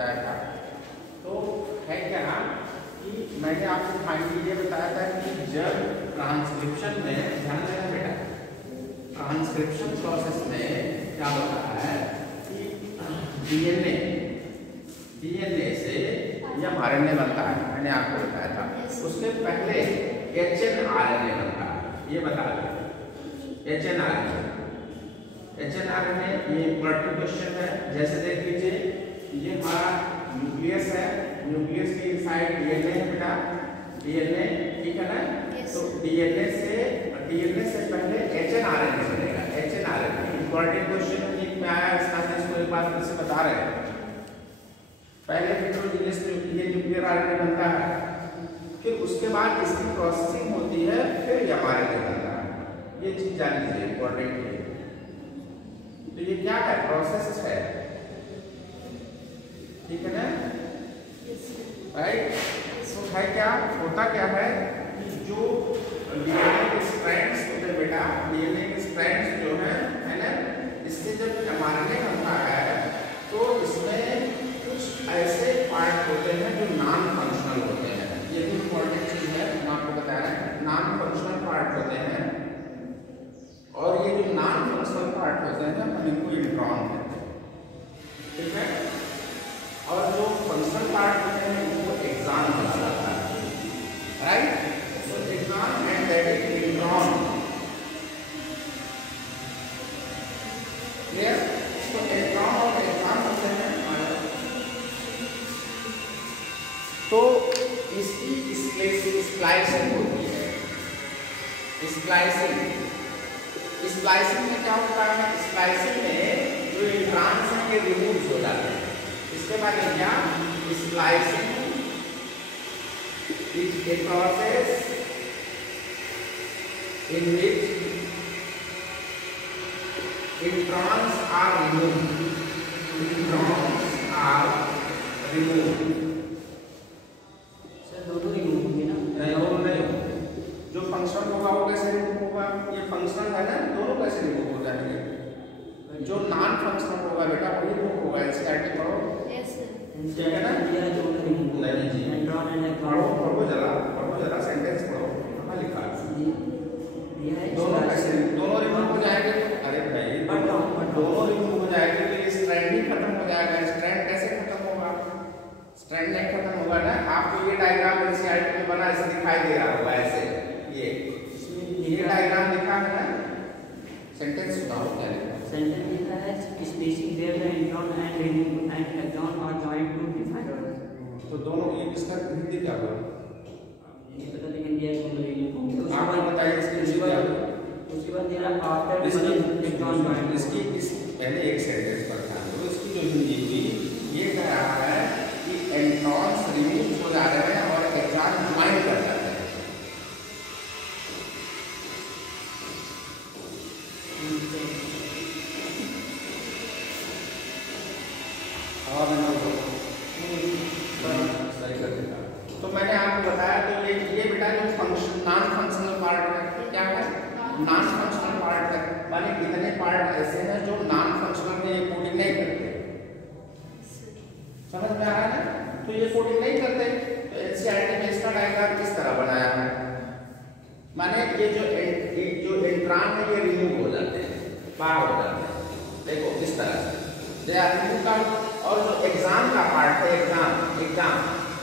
बताया था। तो है क्या कि मैंने आपको फाइनली ये बताया था कि जब ट्रांसक्रिप्शन में, ध्यान देना बेटा, ट्रांसक्रिप्शन प्रोसेस में क्या होता है कि डीएनए से या आरएनए बनता है, मैंने आपको बताया था। उसके पहले एचएनआरएनए बनता है, ये बता दें एचएनआरएनए। एचएनआरएनए ये इम्पोर्टेंट क्वेश्चन है। जैसे देख लीजिए, ये हमारा न्यूक्लियस है, न्यूक्लियस के इनसाइड डीएनए है बेटा, डीएनए, ठीक है ना। तो डीएनए से पहले एचएनआरएनए बनेगा। एचएनआरएनए इम्पोर्टेंट क्वेश्चन में आया, इसका इसको एक बार फिर से बता रहे हैं। पहले हेटेरोजीनियस न्यूक्लियर आरएनए बनता है, फिर उसके बाद इसकी प्रोसेसिंग होती है, फिर एमआरएनए बनता है। ये चीज जान लीजिए, इम्पोर्टेंट है। तो ये क्या है, प्रोसेस है, ठीक है ना, राइट। तो है क्या, होता क्या है कि जो डीएनए के स्ट्रैंड्स होते हैं बेटा, डीएनए के स्ट्रैंड्स जो है ना, इससे जब एमआरएनए बनता है तो इसमें कुछ ऐसे पार्ट होते हैं जो नॉन फंक्शनल होते हैं। ये भी इम्पोर्टेंट चीज है, मैं आपको बता रहा हूं, नॉन फंक्शनल पार्ट होते हैं। और ये जो नॉन फंक्शनल पार्ट होते हैं हम इनको इंट्रॉन कहते हैं, ठीक है। और जो फंक्शनल पार्ट होते हैं उनको एक्सॉन कहा जाता है, right. So exon and that is intron, clear. तो इंट्रॉन और एक्सॉन होते हैं। तो इसकी स्प्लाइसिंग होती है, स्प्लाइसिंग में क्या होता है, स्प्लाइसिंग में जो इंट्रॉन्स हैं ये रिमूव हो जाते हैं। इसके बाद क्या, splicing is a process in which introns are removed, दोनों रिमूव होंगे ना, नहीं, जो फंक्शन होगा वो कैसे रिमूव होगा, ये फंक्शनल है ना, दोनों कैसे रिमूव हो जाएंगे। जो नॉन फंक्शनल होगा बेटा वही रिमूव होगा। एनसीईआरटी पढ़ो, ठीक है ना। ये दोनों रिमूव नहीं जी, इंट्रॉन एंड पढ़ो जरा सेंटेंस पढ़ो, कहाँ लिखा है ये है दोनों कैसे, दोनों रिमूव हो जाएंगे। अरे भाई दोनों रिमूव हो जाएंगे तो ये स्ट्रैंड ही खत्म हो जाएगा। स्ट्रैंड कैसे खत्म होगा, स्ट्रैंड नहीं खत्म होगा ना। आपको ये डायग्राम एनसीईआरटी में बना ऐसे दिखाई दे रहा होगा, ऐसे ये डायग्राम लिखा है ना। सेंटेंस सुनाओ क्या लिखा है। सेंटेंस लिखा है spacing there the intron and remove and exon are joined to define. तो दोनों ये इसका हिंदी क्या होगा ये पता, लेकिन ये दोनों रिमूव होंगे। आप बताइए इसकी हिंदी क्या होगा। उसके बाद देयर आर आफ्टर इसकी एक्सॉन जॉइंड। इसकी पहले एक सेंटेंस पर ध्यान दो। इसकी जो हिंदी थी ये कह रहा है कि इंट्रॉन्स रिमूव हो जा रहे हैं और एक्सॉन ज्वाइन कर जाते हैं। तो मैंने आपको बताया, तो ये बेटा जो फंक्शन नॉन फंक्शनल पार्ट है, क्या है, नॉन फंक्शनल पार्ट है, माने कितने पार्ट ऐसे हैं जो नॉन फंक्शनल में ये कोडिंग नहीं करते। समझ में आ रहा है ना। तो ये कोडिंग नहीं करते, तो एनसीईआरटी में इसका डायग्राम किस तरह बनाया है, माने ये जो इंट्रॉन है ये रिमूव हो जाते हैं, बाहर हो जाते हैं। देखो इस तरह से दे आर रिमूव का। और जो एग्जाम का पार्ट है, एग्जाम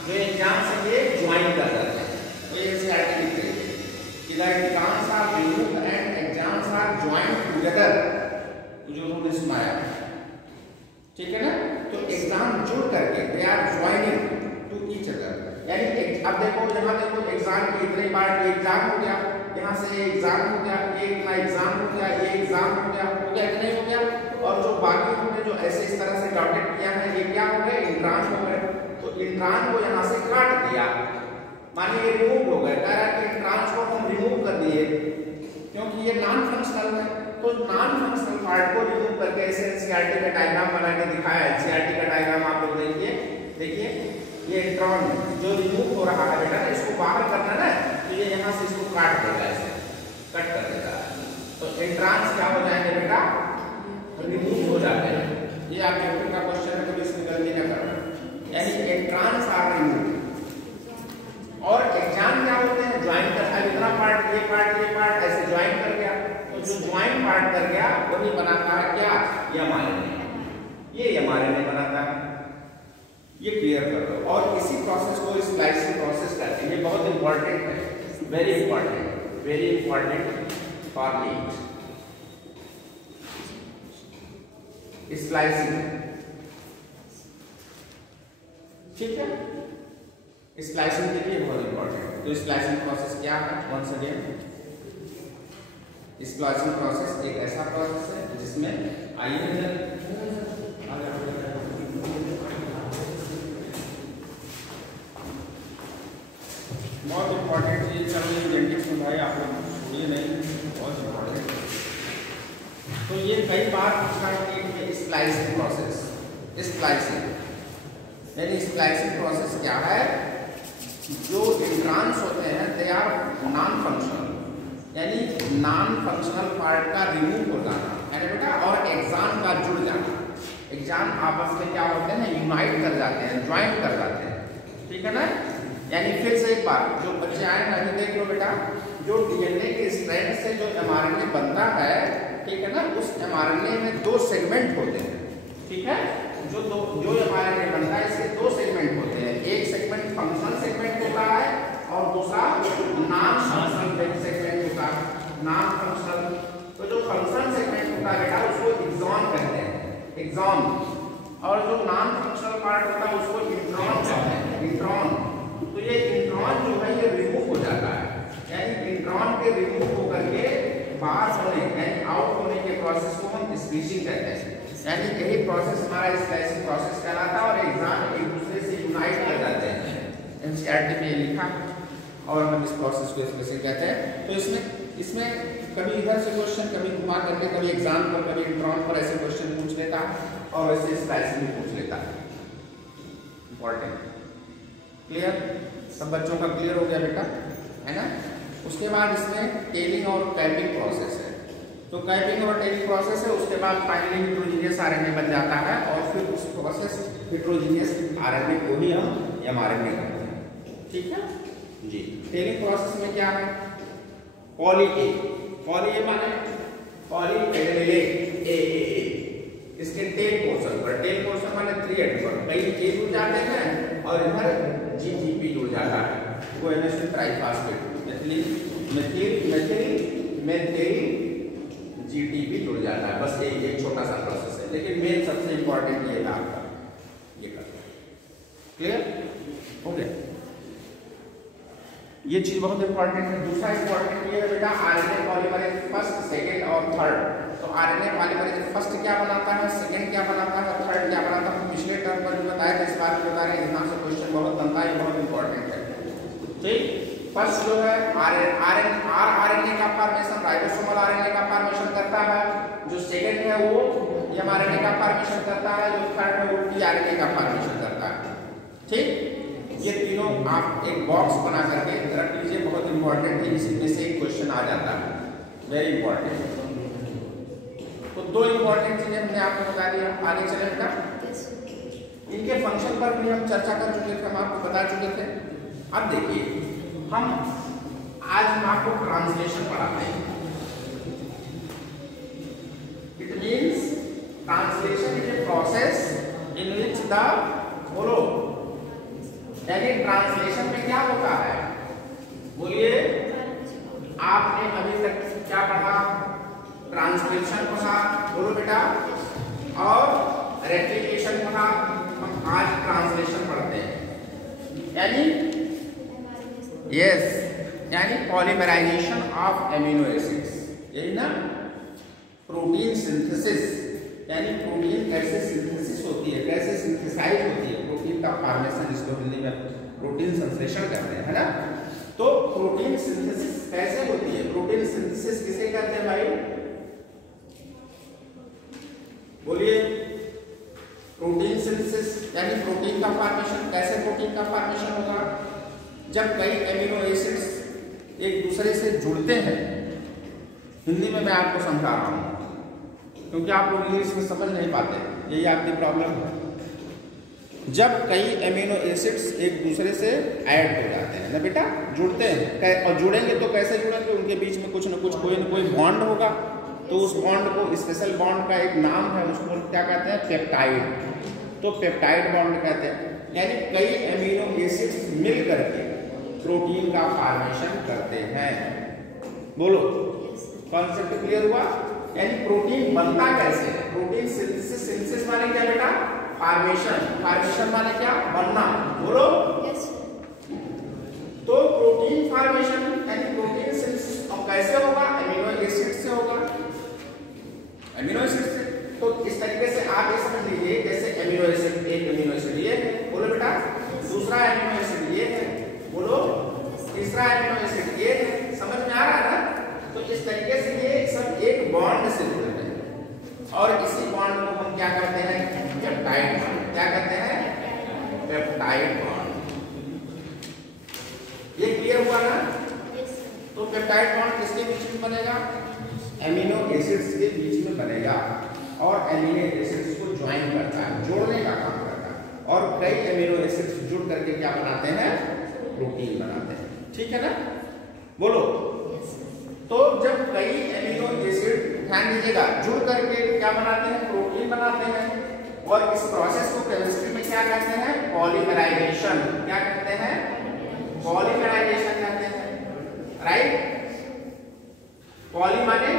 जो एग्जाम से ये ज्वाइन कर जाते हैं, तो ये एनसीईआरटी लिख रही है कि the exams are removed and exams are joined together, जो उन्होंने सुनाया, ठीक है ना। तो एग्जाम जुड़ करके they are joining to each other, यानी अब देखो यहाँ देखो एग्जाम के इतने पार्ट, ये एग्जाम हो गया, यहाँ से ये एग्जाम हो गया, ये इतना एग्जाम हो गया, ये एग्जाम हो गया, इतने हो गया। और जो बाकी हमने जो ऐसे इस तरह से डॉटेड किया है ये क्या हो गए, इंट्रॉन हो गए। तो इंट्रॉन को यहाँ से काट दिया, मानिए ये रिमूव हो गए, कह रहा है कि इंट्रॉन को हम रिमूव कर दिए क्योंकि ये नॉन फंक्शनल है। तो नॉन फंक्शनल पार्ट को रिमूव करके ऐसे एनसीईआरटी का डायग्राम बना के दिखाया है। एनसीईआरटी का डायग्राम आप लोग देखिए, ये इंट्रॉन जो रिमूव हो रहा है बेटा, इसको बाहर करना ना, तो ये यहाँ से इसको काट देगा, ऐसे कट कर देगा। तो इंट्रॉन्स क्या हो जाएंगे बेटा, रिमूव हो जाते हैं। ये आपके ऊपर का क्वेश्चन है, कभी इसमें गलती ना करना। कर गया वही बनाता है क्या, mRNA। ये mRNA बनाता है, ये क्लियर कर दो। और इसी प्रोसेस को स्प्लाइसिंग प्रोसेस कहते हैं। ये बहुत इंपॉर्टेंट है, very important for meet. Splicing, ठीक है, स्प्लाइसिंग के लिए बहुत इंपॉर्टेंट है। तो स्प्लाइसिंग प्रोसेस क्या है? वंस अगेन, स्प्लाइसिंग प्रोसेस एक ऐसा प्रोसेस है जिसमें आइए बहुत इंपॉर्टेंट चीज चल रही है जेनेटिक्स में भाई, आप लोग छोड़िए नहीं, बहुत इंपॉर्टेंट। तो ये कई बार पूछा है कि स्प्लाइसिंग प्रोसेस, स्प्लाइसिंग यानी स्प्लाइसिंग प्रोसेस क्या है? जो इंट्रांस होते हैं दे आर नॉन फंक्शनल, यानी नॉन फंक्शनल पार्ट का रिमूव हो जाना है ना बेटा, और एग्जाम का जुड़ जाना। एग्जाम आपस में क्या होते हैं, यूनाइट कर जाते हैं, ज्वाइन कर जाते हैं, ठीक है ना। यानी फिर से एक बार जो बच्चे आए हैं अभी देख लो बेटा, जो डीएनए के स्ट्रैंड से जो एमआरएनए बनता है, ठीक है ना, उस एमआरएनए में 2 सेगमेंट होते हैं, ठीक है। जो एमआरएनए बनता है इसके 2 सेगमेंट होते हैं, एक सेगमेंट फंक्शनल सेगमेंट होता है और दूसरा नॉन फंक्शनल सेगमेंट होता है, नॉन फंक्शनल। तो जो फंक्शनल सेगमेंट होता है बेटा उसको एक्सॉन कहते हैं, एक्सॉन, और जो नॉन फंक्शनल पार्ट होता है उसको इंट्रॉन कहते हैं, इंट्रॉन। तो ये इंट्रॉन जो है ये रिमूव हो जाता है, यानी इंट्रॉन के रिमूव होकर के बाहर होने यानी आउट होने के प्रोसेस को हम स्पीशीज कहते हैं। यानी यही प्रोसेस हमारा स्प्लाइसिंग प्रोसेस कहलाता है, और एग्जाम एक दूसरे से यूनाइट कर जाते हैं। एनसीईआरटी में लिखा और हम इस प्रोसेस को स्प्लाइसिंग कहते हैं। तो इसमें कभी इधर से क्वेश्चन, कभी घुमा करके, कभी एग्जाम पर, कभी इंट्रॉन पर ऐसे क्वेश्चन पूछ लेता है और वैसे स्प्लाइसिंग भी पूछ लेता है। Important, clear? सब बच्चों का क्लियर हो गया बेटा, है ना। उसके बाद इसमें टेलिंग और कैपिंग प्रोसेस है। तो कैपिंग और टेलिंग प्रोसेस है, उसके बाद फाइनली हेट्रोजीनियस आरएनए बन जाता है, और फिर उस प्रोसेस हेट्रोजीनियस आरएनए को ही हम एमआरएनए कहते हैं, ठीक है जी। टेलिंग प्रोसेस में क्या है? पॉली ए माने पॉली एडेनिलेट ए, इसके टेल पोर्शन पर, टेल पोर्शन माने 3 एड पर कई ए जुड़ जाते हैं और इधर जीजीपी जुड़ जाता है, वो एनएच ट्राइफॉस्फेट मेथिल जीटीपी जुड़ जाता है। बस ये एक छोटा सा प्रोसेस है, लेकिन मेन सबसे इंपॉर्टेंट ये था आपका, ये करते हैं। क्लियर हो गया? ये चीज बहुत इंपॉर्टेंट है। दूसरा इंपॉर्टेंट ये है बेटा आरएनए पॉलीमरेज फर्स्ट, सेकंड और थर्ड। तो आरएनए पॉलीमरेज फर्स्ट क्या बनाता है, सेकंड क्या बनाता है, थर्ड क्या बनाता है? पिछले टर्म पर जो बताया था इस बार भी बता रहे हैं, एग्जाम से क्वेश्चन बहुत बनता है, बहुत इंपॉर्टेंट है, ठीक। फर्स्ट जो है आरएनए का फॉर्मेशन राइबोसोमल आरएनए का फॉर्मेशन करता है, जो सेकंड है वो एमआरएनए का फॉर्मेशन करता है, जो थर्ड है वो टीआरएनए का फॉर्मेशन करता है, ठीक। ये तीनों आप एक बॉक्स बना करके रख लीजिए, बहुत इंपॉर्टेंट है, इसमें से एक क्वेश्चन आ जाता है, वेरी इंपॉर्टेंट। तो 2 इंपॉर्टेंट चीजें हमने आपको बता दिया। आगे चले बेटा, इनके फंक्शन पर भी हम चर्चा कर चुके थे, हम आपको बता चुके थे। अब देखिए हम आपको ट्रांसलेशन पढ़ाते हैं। It means translation is a process in which the बोलो, यानी ट्रांसलेशन में क्या होता है, बोलिए। आपने अभी तक क्या पढ़ा? ट्रांसक्रिप्शन पढ़ा, बोलो बेटा, और रेप्लिकेशन पढ़ा। हम आज ट्रांसलेशन पढ़ते हैं, यानी यस, यानी पॉलीमराइजेशन ऑफ एमिनो एसिड्स, यही ना। प्रोटीन सिंथेसिस, यानी प्रोटीन कैसे सिंथेसिस होती है, कैसे सिंथेसाइज होती है, प्रोटीन का फॉर्मेशन, इसको हिंदी में प्रोटीन संश्लेषण कहते हैं, है ना। तो प्रोटीन सिंथेसिस कैसे होती है? प्रोटीन सिंथेसिस किसे कहते हैं भाई, बोलिए। प्रोटीन सिंथेसिस यानी प्रोटीन का फॉर्मेशन। कैसे प्रोटीन का फॉर्मेशन होगा? जब कई एमिनो एसिड्स एक दूसरे से जुड़ते हैं। हिंदी में मैं आपको समझा रहा हूं, क्योंकि आप लोग इंग्लिश में समझ नहीं पाते, यही आपकी प्रॉब्लम है। जब कई एमिनो एसिड्स एक दूसरे से ऐड हो जाते हैं ना बेटा, जुड़ते हैं, और जुड़ेंगे तो कैसे जुड़ेंगे? उनके बीच में कुछ न कुछ कोई न कोई बॉन्ड होगा, तो उस बॉन्ड को, स्पेशल बॉन्ड का एक नाम है, उसको क्या कहते हैं? पेप्टाइड। तो पेप्टाइड बॉन्ड कहते हैं। यानी कई एमिनो एसिड्स मिल करके प्रोटीन का फॉर्मेशन करते हैं। बोलो, कॉन्सेप्ट क्लियर हुआ? यानी प्रोटीन बनता कैसे है? प्रोटीन सिंथेसिस, सिंथेसिस माने क्या बेटा? फॉर्मेशन। फॉर्मेशन माने क्या? बनना। बोलो। तो प्रोटीन फॉर्मेशन यानी प्रोटीन सिंथेसिस अब कैसे होगा? एमिनो एसिड से होगा। एमिनो एसिड से। तो इस तरीके से आप ये समझ लीजिए, जैसे एमिनो एसिड, एक एमिनो एसिड ये है, बोलो बेटा। दूसरा एमिनो एसिड ये है, बोलो। तीसरा एमिनो एसिड ये है। समझ में आ रहा है ना? तो इस तरीके से ये सब एक बॉन्ड से जुड़े हैं और इसी बॉन्ड को हम क्या कहते हैं? Peptide bond. क्या कहते हैं? Peptide bond. ये क्लियर हुआ ना? तो पेप्टाइड बॉन्ड किसके बीच में बनेगा? एमिनो एसिड्स के बीच में बनेगा और एमिनो एसिड्स को ज्वाइन करता है, जोड़ने का काम करता है। और कई एमिनो एसिड्स जुड़ करके क्या बनाते हैं? प्रोटीन बनाते हैं। ठीक है ना? बोलो। तो जब कई एमिनो एसिड, ध्यान दीजिएगा, जुड़ करके क्या बनाते हैं? प्रोटीन बनाते हैं। और इस प्रोसेस को केमिस्ट्री में क्या कहते हैं? पॉलीमराइजेशन। क्या कहते हैं? पॉलीमराइजेशन कहते हैं। राइट? पॉली माने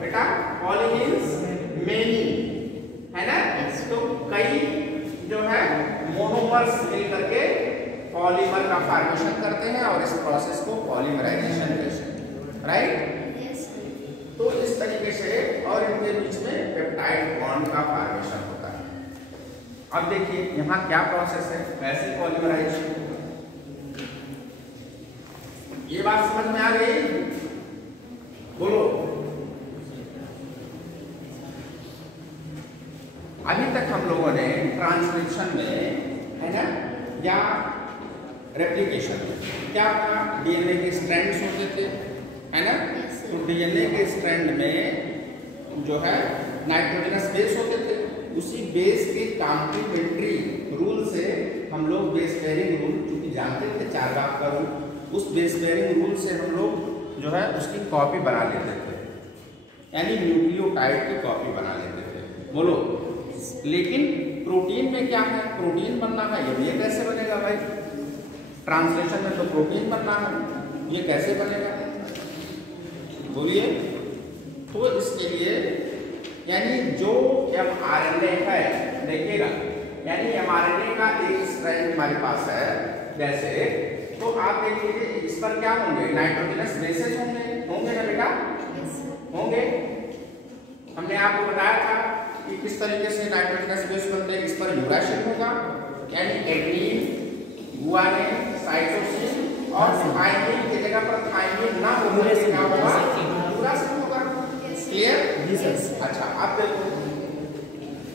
बेटा, पॉली मीन्स मेनी, है ना? तो कई जो है मोनोमर्स मिल करके पॉलीमर का फॉर्मेशन करते हैं और इस प्रोसेस को पॉलीमराइजेशन कहते हैं। राइट? तो इस तरीके से और इनके बीच में पेप्टाइड बॉन्ड का फॉर्मेशन होता है। अब देखिए यहाँ क्या प्रोसेस है, कैसे पॉलीमराइजेशन होगा। ये बात समझ में आ गई? बोलो। अभी तक हम लोगों ने ट्रांसक्रिप्शन में, है ना, या रेप्लिकेशन में क्या था? डीएनए के स्ट्रैंड्स होते थे, है ना? तो डीएनए के स्ट्रैंड में जो है नाइट्रोजनस बेस होते थे। उसी बेस के कॉम्प्लीमेंट्री रूल से हम लोग बेस पेयरिंग रूल, चूंकि जानते थे चार भाग का रूल, उस बेस पेयरिंग रूल से हम लोग जो है उसकी कॉपी बना लेते थे, यानी न्यूक्लियोटाइड की कॉपी बना लेते थे। बोलो। लेकिन प्रोटीन में क्या है? प्रोटीन बनना है, ये कैसे बनेगा भाई? ट्रांसलेशन में तो प्रोटीन बनना है, ये कैसे बनेगा? बोलिए। तो इसके लिए यानी जो mRNA है, देखिएगा, यानी mRNA का एक स्ट्रैंड हमारे पास है, जैसे, तो आप देख लीजिए इस पर क्या होंगे? नाइट्रोजनस बेसेस होंगे ना बेटा? होंगे। हमने आपको बताया था कि किस तरीके से नाइट्रोजनस बेस बनते हैं। इस पर यूरासिल होगा, यानी एडेनिन, गुआनिन, साइटोसिन और थाइमिन की जगह पर थाइमिन ना होने से क्या होगा? यूरासिल होगा। क्लियर? अच्छा, आप देखो,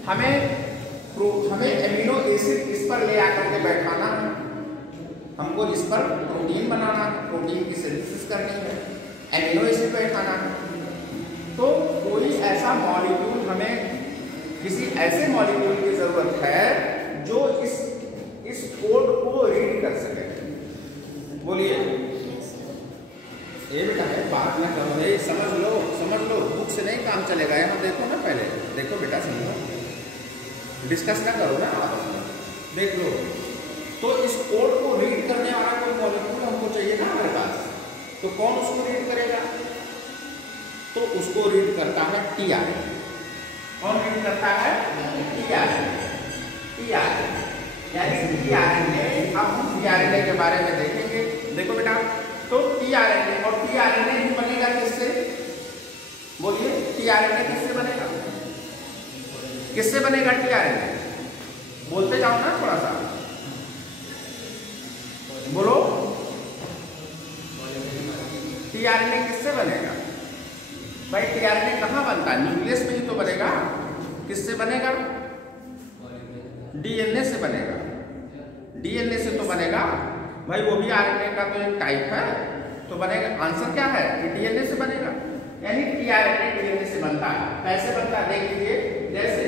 हमें एमिनो एसिड इस पर ले आकर के बैठाना है, हमको इस पर प्रोटीन बनाना है, प्रोटीन की सिंथेसिस करनी है, एमिनो एसिड बैठाना है। तो कोई ऐसा मॉलिक्यूल, हमें किसी ऐसे मॉलिक्यूल की जरूरत है जो इस कोड को रीड कर सके। बोलिए। ये बेटा है, बात ना करो भाई, समझ लो, बुक से नहीं काम चलेगा। यहाँ देखो ना, पहले देखो बेटा, समझो, डिस्कस ना करो ना आपस में, देख लो। तो इस कोड को रीड करने वाला कोई मॉलिक्यूल हमको चाहिए ना हमारे पास, तो कौन उसको रीड करेगा? तो उसको रीड करता है टीआरएनए। कौन रीड करता है? टीआरएनए। यानी टीआरएनए। अब हम टीआरएनए के बारे में देखेंगे। देखो बेटा, तो टीआरएनए, और टीआरएनए भी बनेगा किससे? बोलिए, टीआरएनए किससे बनेगा? किससे बनेगा टीआरएनए? बोलते जाओ ना थोड़ा सा, बोलो। टीआरएनए किससे बनेगा भाई? टीआरएनए कहाँ बनता है? न्यूक्लियस में ही तो बनेगा। किससे बनेगा? डीएनए से बनेगा। डीएनए से तो बनेगा भाई, वो भी आरएनए का तो एक टाइप है, तो बनेगा। आंसर क्या है? कि डीएनए से बनेगा। यानी टीआरएनए डीएनए से बनता है। कैसे बनता है देख लीजिए। जैसे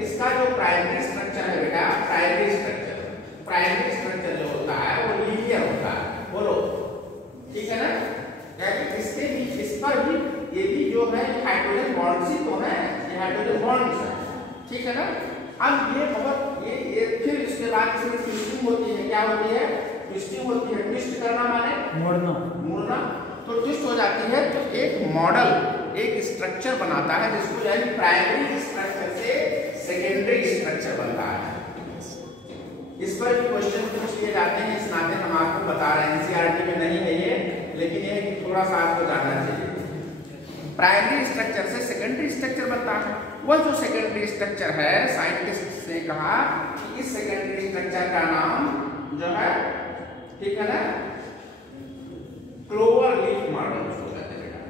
इसका जो प्राइमरी स्ट्रक्चर है बेटा, प्राइमरी स्ट्रक्चर जो होता है वो लीनियर होता है। बोलो, ठीक है ना? यानी इसके भी, इस पर भी, ये भी जो है हाइड्रोजन बॉन्ड उसके बाद इसमें ट्विस्टिंग होती है। क्या होती है? ट्विस्टिंग होती है। ट्विस्ट करना माने मोड़ना। तो ट्विस्ट हो जाती है तो एक मॉडल, एक स्ट्रक्चर बनाता है जिसको यानी प्राइमरी स्ट्रक्चर से सेकेंडरी स्ट्रक्चर बनता है। इस पर भी क्वेश्चन पूछ लिए जाते हैं, इस नाते हम आपको बता रहे हैं। एनसीईआरटी में नहीं है ये, लेकिन ये थोड़ा सा आपको जानना चाहिए। प्राइमरी स्ट्रक्चर से सेकेंडरी स्ट्रक्चर बनता है। वह जो सेकेंडरी स्ट्रक्चर है, साइंटिस्ट ने कहा कि इस सेकेंडरी स्ट्रक्चर का नाम जो है, ठीक है ना, क्लोवर लीफ मॉडल उसको कहते हैं बेटा।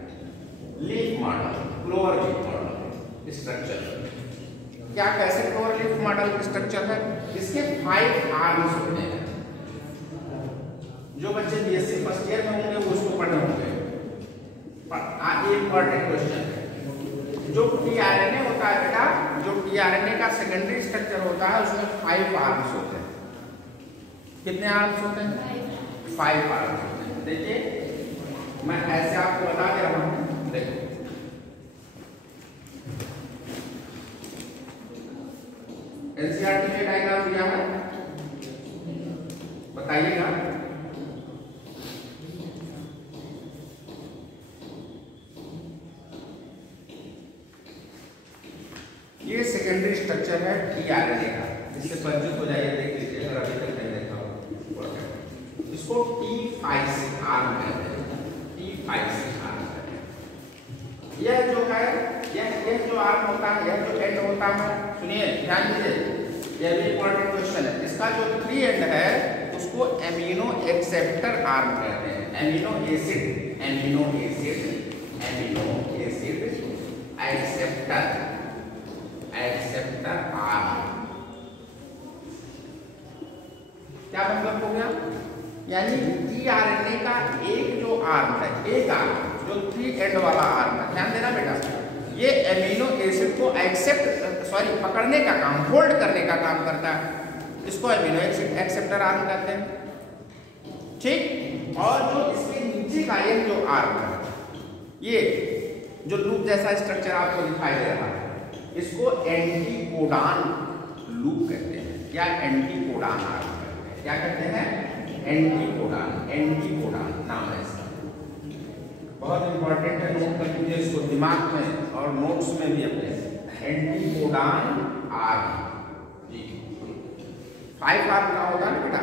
Leaf model, clover leaf model structure. क्या कैसे क्लोवर लीफ मॉडल स्ट्रक्चर है? इसके 5 आर्म्स होते हैं। जो बच्चे बीएससी फर्स्ट ईयर में होंगे वो उसको पढ़े होंगे। ये इंपॉर्टेंट क्वेश्चन है। जो टीआरएनए होता है बेटा, जो टीआरएनए का सेकेंडरी स्ट्रक्चर होता है उसमें 5 आर्म्स होते हैं। कितने आर्म्स होते हैं? 5 आर्म्स होते हैं। देखिए मैं ऐसे आपको बता दे रहा हूं। देखो एनसीईआरटी में डायग्राम दिया है, बताइएगा। ये सेकेंडरी स्ट्रक्चर है टीआरएनए का। इससे परिचित हो जाइए, देख लीजिए अगर अभी तक नहीं देखा हो। इसको T5 आर्म कहते हैं। T5 आर्म कहते हैं। यह जो है, यह जो आर्म होता है, यह जो एंड होता है, सुनिए ध्यान दीजिए, यह भी इंपॉर्टेंट क्वेश्चन है। इसका जो 3 एंड है उसको एमिनो एक्सेप्टर आर्म कहते हैं। Amino acid acceptor arm. क्या मतलब हो गया? यानी टीआरएनए का एक जो आर्म है, एक आर्म जो 3 एंड वाला आर्म है, ध्यान देना बेटा, ये एमिनो एसिड को पकड़ने का काम, होल्ड करने का काम करता है। इसको एमिनो एक्सेप्टर आर्म कहते हैं, ठीक। और जो इसके नीचे का एक जो आर्म है, ये जो लूप जैसा स्ट्रक्चर आपको दिखाई दे रहा है, इसको एंटीकोडान लूप कहते हैं या एंटीकोडान आर्म कहते हैं। क्या कहते हैं? एंटीकोडान नाम है इसका। बहुत इंपॉर्टेंट है, नोट कर लीजिए इसको दिमाग में और नोट्स में भी अपने। एंटीकोडान आर्म, जी। 5 आर्म का होगा ना बेटा।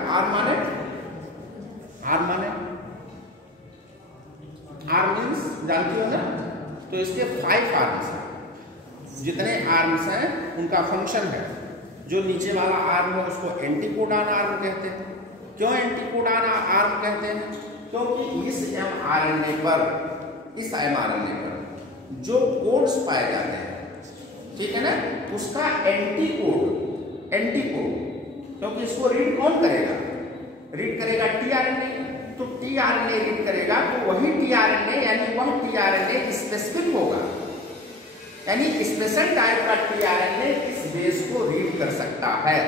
आर्म मीन्स जानती हो ना, तो इसके 5 आर्म्स हैं। जितने आर्म्स हैं उनका फंक्शन है। जो नीचे वाला आर्म है उसको एंटीकोडान आर्म कहते हैं। क्यों एंटीकोडान आर्म कहते हैं? क्योंकि इस एमआरएनए पर जो कोड्स पाए जाते हैं, ठीक है ना, उसका एंटीकोड, क्योंकि इसको रीड कौन करेगा? रीड करेगा टीआरएनए। तो टीआरएनए रीड करेगा तो वही टीआरएनए यानी वह टीआरएनए स्पेसिफिक होगा, यानी स्पेशल टाइप का टीआरएनए इस बेस को रीड कर सकता है।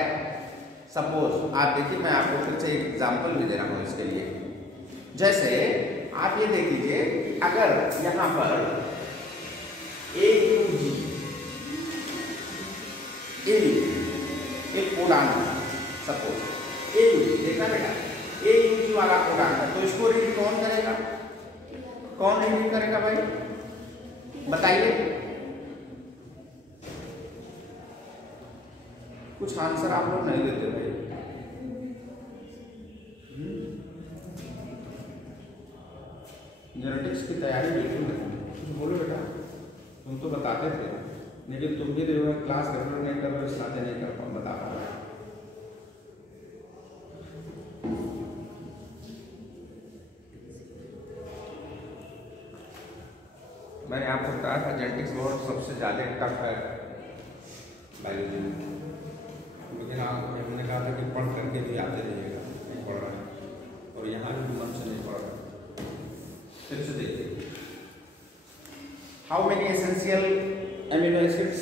सपोज आप देखिए, मैं आपको फिर से एक एग्जांपल भी दे रहा हूं इसके लिए। जैसे आप ये देख लीजिए, अगर यहां पर AUG एक कोडान है, सपोज AUG, देखना बेटा, AUG वाला कोडान है, तो इसको रीड कौन करेगा? कौन रीड करेगा भाई, बताइए। कुछ आंसर आप लोग नहीं देते भाई। जेनेटिक्स की तैयारी बिल्कुल नहीं। बोलो बेटा, तुम तो बताते थे, लेकिन तुम भी जो है क्लास रेगुलर नहीं कर रहे हो, इस नाते नहीं कर पाओ, बता पा रहे। मैंने आपको बताया था जेनेटिक्स बहुत सबसे ज़्यादा टफ है बायोलॉजी में, लेकिन हमने कहा था कि पढ़ करके भी आते रहिएगा, नहीं पढ़ रहे हैं और यहाँ भी मन से नहीं पढ़ रहे। फिर से देखिए, how many essential amino acids,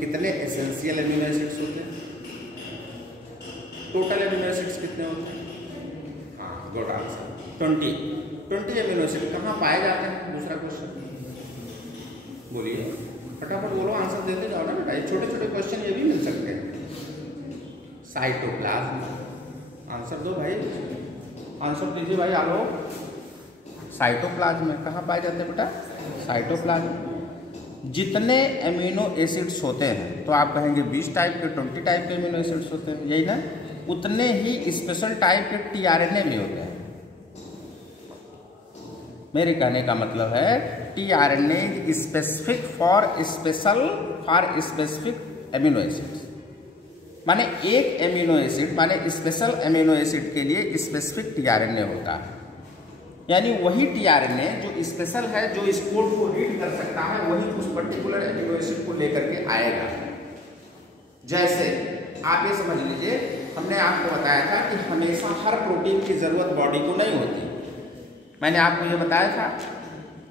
कितने एसेंशियल एमिनो एसिड्स होते हैं? टोटल एमिनो एसिड्स कितने होते हैं? हाँ, गुड आंसर, 20 एमिनो एसिड कहाँ पाए जाते हैं? दूसरा क्वेश्चन बोलिए, फटाफट बोलो, आंसर देते जाओ ना बेटा। ये छोटे छोटे क्वेश्चन ये भी मिल सकते हैं, साइटोप्लाज्म। आंसर दो भाई, आंसर दीजिए भाई आप लोग। साइटोप्लाज्म में कहाँ पाए जाते हैं बेटा? साइटोप्लाज्म। जितने एमिनो एसिड्स होते हैं, तो आप कहेंगे 20 टाइप के, 20 टाइप के एमिनो एसिड्स होते हैं, यही ना? उतने ही स्पेशल टाइप के टीआरएनए भी होते हैं। मेरे कहने का मतलब है tRNA specific for specific amino acids, माने एक एमिनो एसिड, माने स्पेशल एमिनो एसिड के लिए स्पेसिफिक टीआरएनए होता है। यानी वही टीआरएनए जो स्पेशल है, जो इस कोड को रीड कर सकता है, वही उस पर्टिकुलर एमिनो एसिड को लेकर के आएगा। जैसे आप ये समझ लीजिए, हमने आपको बताया था कि हमेशा हर प्रोटीन की जरूरत बॉडी को नहीं होती, मैंने आपको ये बताया था,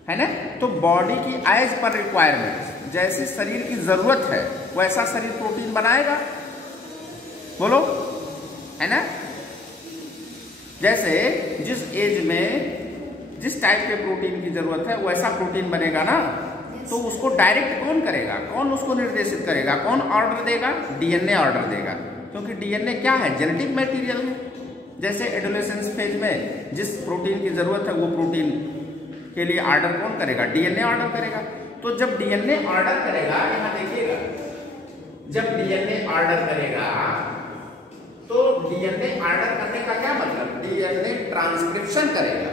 है ना? तो बॉडी की एज पर रिक्वायरमेंट, जैसे शरीर की जरूरत है वैसा शरीर प्रोटीन बनाएगा, बोलो, है ना? जैसे जिस एज में जिस टाइप के प्रोटीन की जरूरत है वैसा प्रोटीन बनेगा ना, तो उसको डायरेक्ट कौन करेगा, कौन उसको निर्देशित करेगा, कौन ऑर्डर देगा? डीएनए ऑर्डर देगा, क्योंकि डीएनए क्या है? Genetic material. जैसे एडोलेसेंस फेज में जिस प्रोटीन की जरूरत है वो प्रोटीन के लिए ऑर्डर कौन करेगा? डीएनए ऑर्डर करेगा। तो जब डीएनए ऑर्डर करेगा, यहां देखिएगा, जब डीएनए ऑर्डर करेगा तो डीएनए ऑर्डर करने का क्या मतलब? डीएनए ट्रांसक्रिप्शन करेगा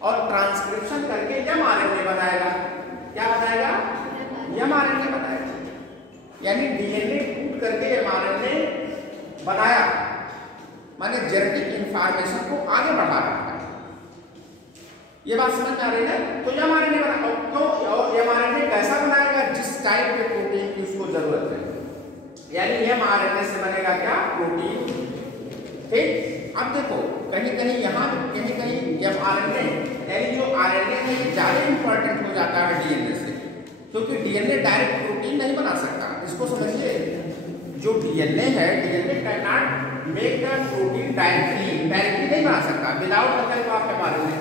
और ट्रांसक्रिप्शन करके एमआरएनए बनाएगा। क्या बनाएगा? एमआरएनए बनाएगा। यानी डीएनए टूट करके एमआरएनए बनाया, माने जेनेटिक इंफॉर्मेशन को आगे बढ़ा रहा है। ये बात समझ में आ रही है? तो एमआरएनए बना, तो एमआरएनए कैसा बनाएगा? जिस टाइप के प्रोटीन की उसको जरूरत है। यानी एमआरएनए से बनेगा क्या? प्रोटीन। ठीक। अब देखो, कहीं कहीं यहाँ, कहीं कहीं एमआरएनए यानी जो आरएनए है ज्यादा इंपॉर्टेंट हो जाता है डीएनए से, क्योंकि डीएनए डायरेक्ट प्रोटीन नहीं बना सकता। इसको समझिए, जो डीएनए है, DNA can not make the protein directly नहीं बना सकता without the help of mRNA.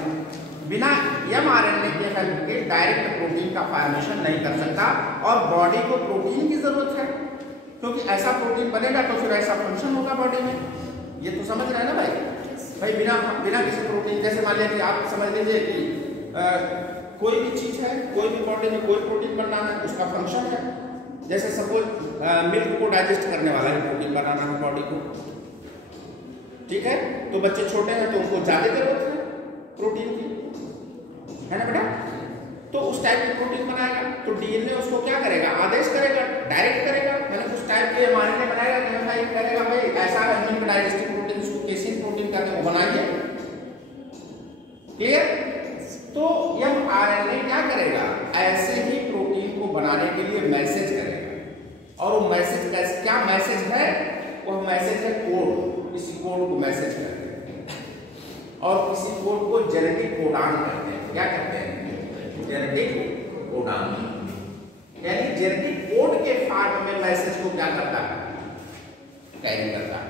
बिना एमआरएनए के हेल्प के डायरेक्ट प्रोटीन का फॉर्मेशन नहीं कर सकता। और बॉडी को प्रोटीन की जरूरत है, क्योंकि ऐसा प्रोटीन बनेगा तो फिर ऐसा फंक्शन होगा बॉडी में। ये तो समझ रहे हैं ना भाई? बिना किसी प्रोटीन, जैसे मान लीजिए आप समझ लीजिए कि कोई भी चीज है, कोई भी बॉडी में कोई प्रोटीन बनना है, उसका फंक्शन है। जैसे सपोज मिल्क को डाइजेस्ट करने वाला है प्रोटीन बनाना है बॉडी को, ठीक है? तो बच्चे छोटे हैं तो उनको ज्यादा जरूरत है प्रोटीन की, है ना बेटा? तो उस टाइप की प्रोटीन बनाएगा, तो डीएनए उसको क्या करेगा? आदेश करेगा, डायरेक्ट करेगा, मतलब उस टाइप के एमआरएनए बनाएगा कि भाई करेगा भाई ऐसा है मिल्क डाइजेस्टिव प्रोटीन, उसको केसिन प्रोटीन कहते हैं, वो बनाइए। क्लियर? तो एमआरएनए क्या करेगा? ऐसे ही प्रोटीन को बनाने के लिए मैसेज करेगा। और वो मैसेज क्या मैसेज है? वो मैसेज है कोड। इसी कोड को मैसेज करते हैं और इसी कोड को जेनेटिक कोडान कहते हैं। क्या कहते हैं? Genetic codon. यानी जेनेटिक कोड के फॉर्म में मैसेज को क्या करता है? कैरी करता है।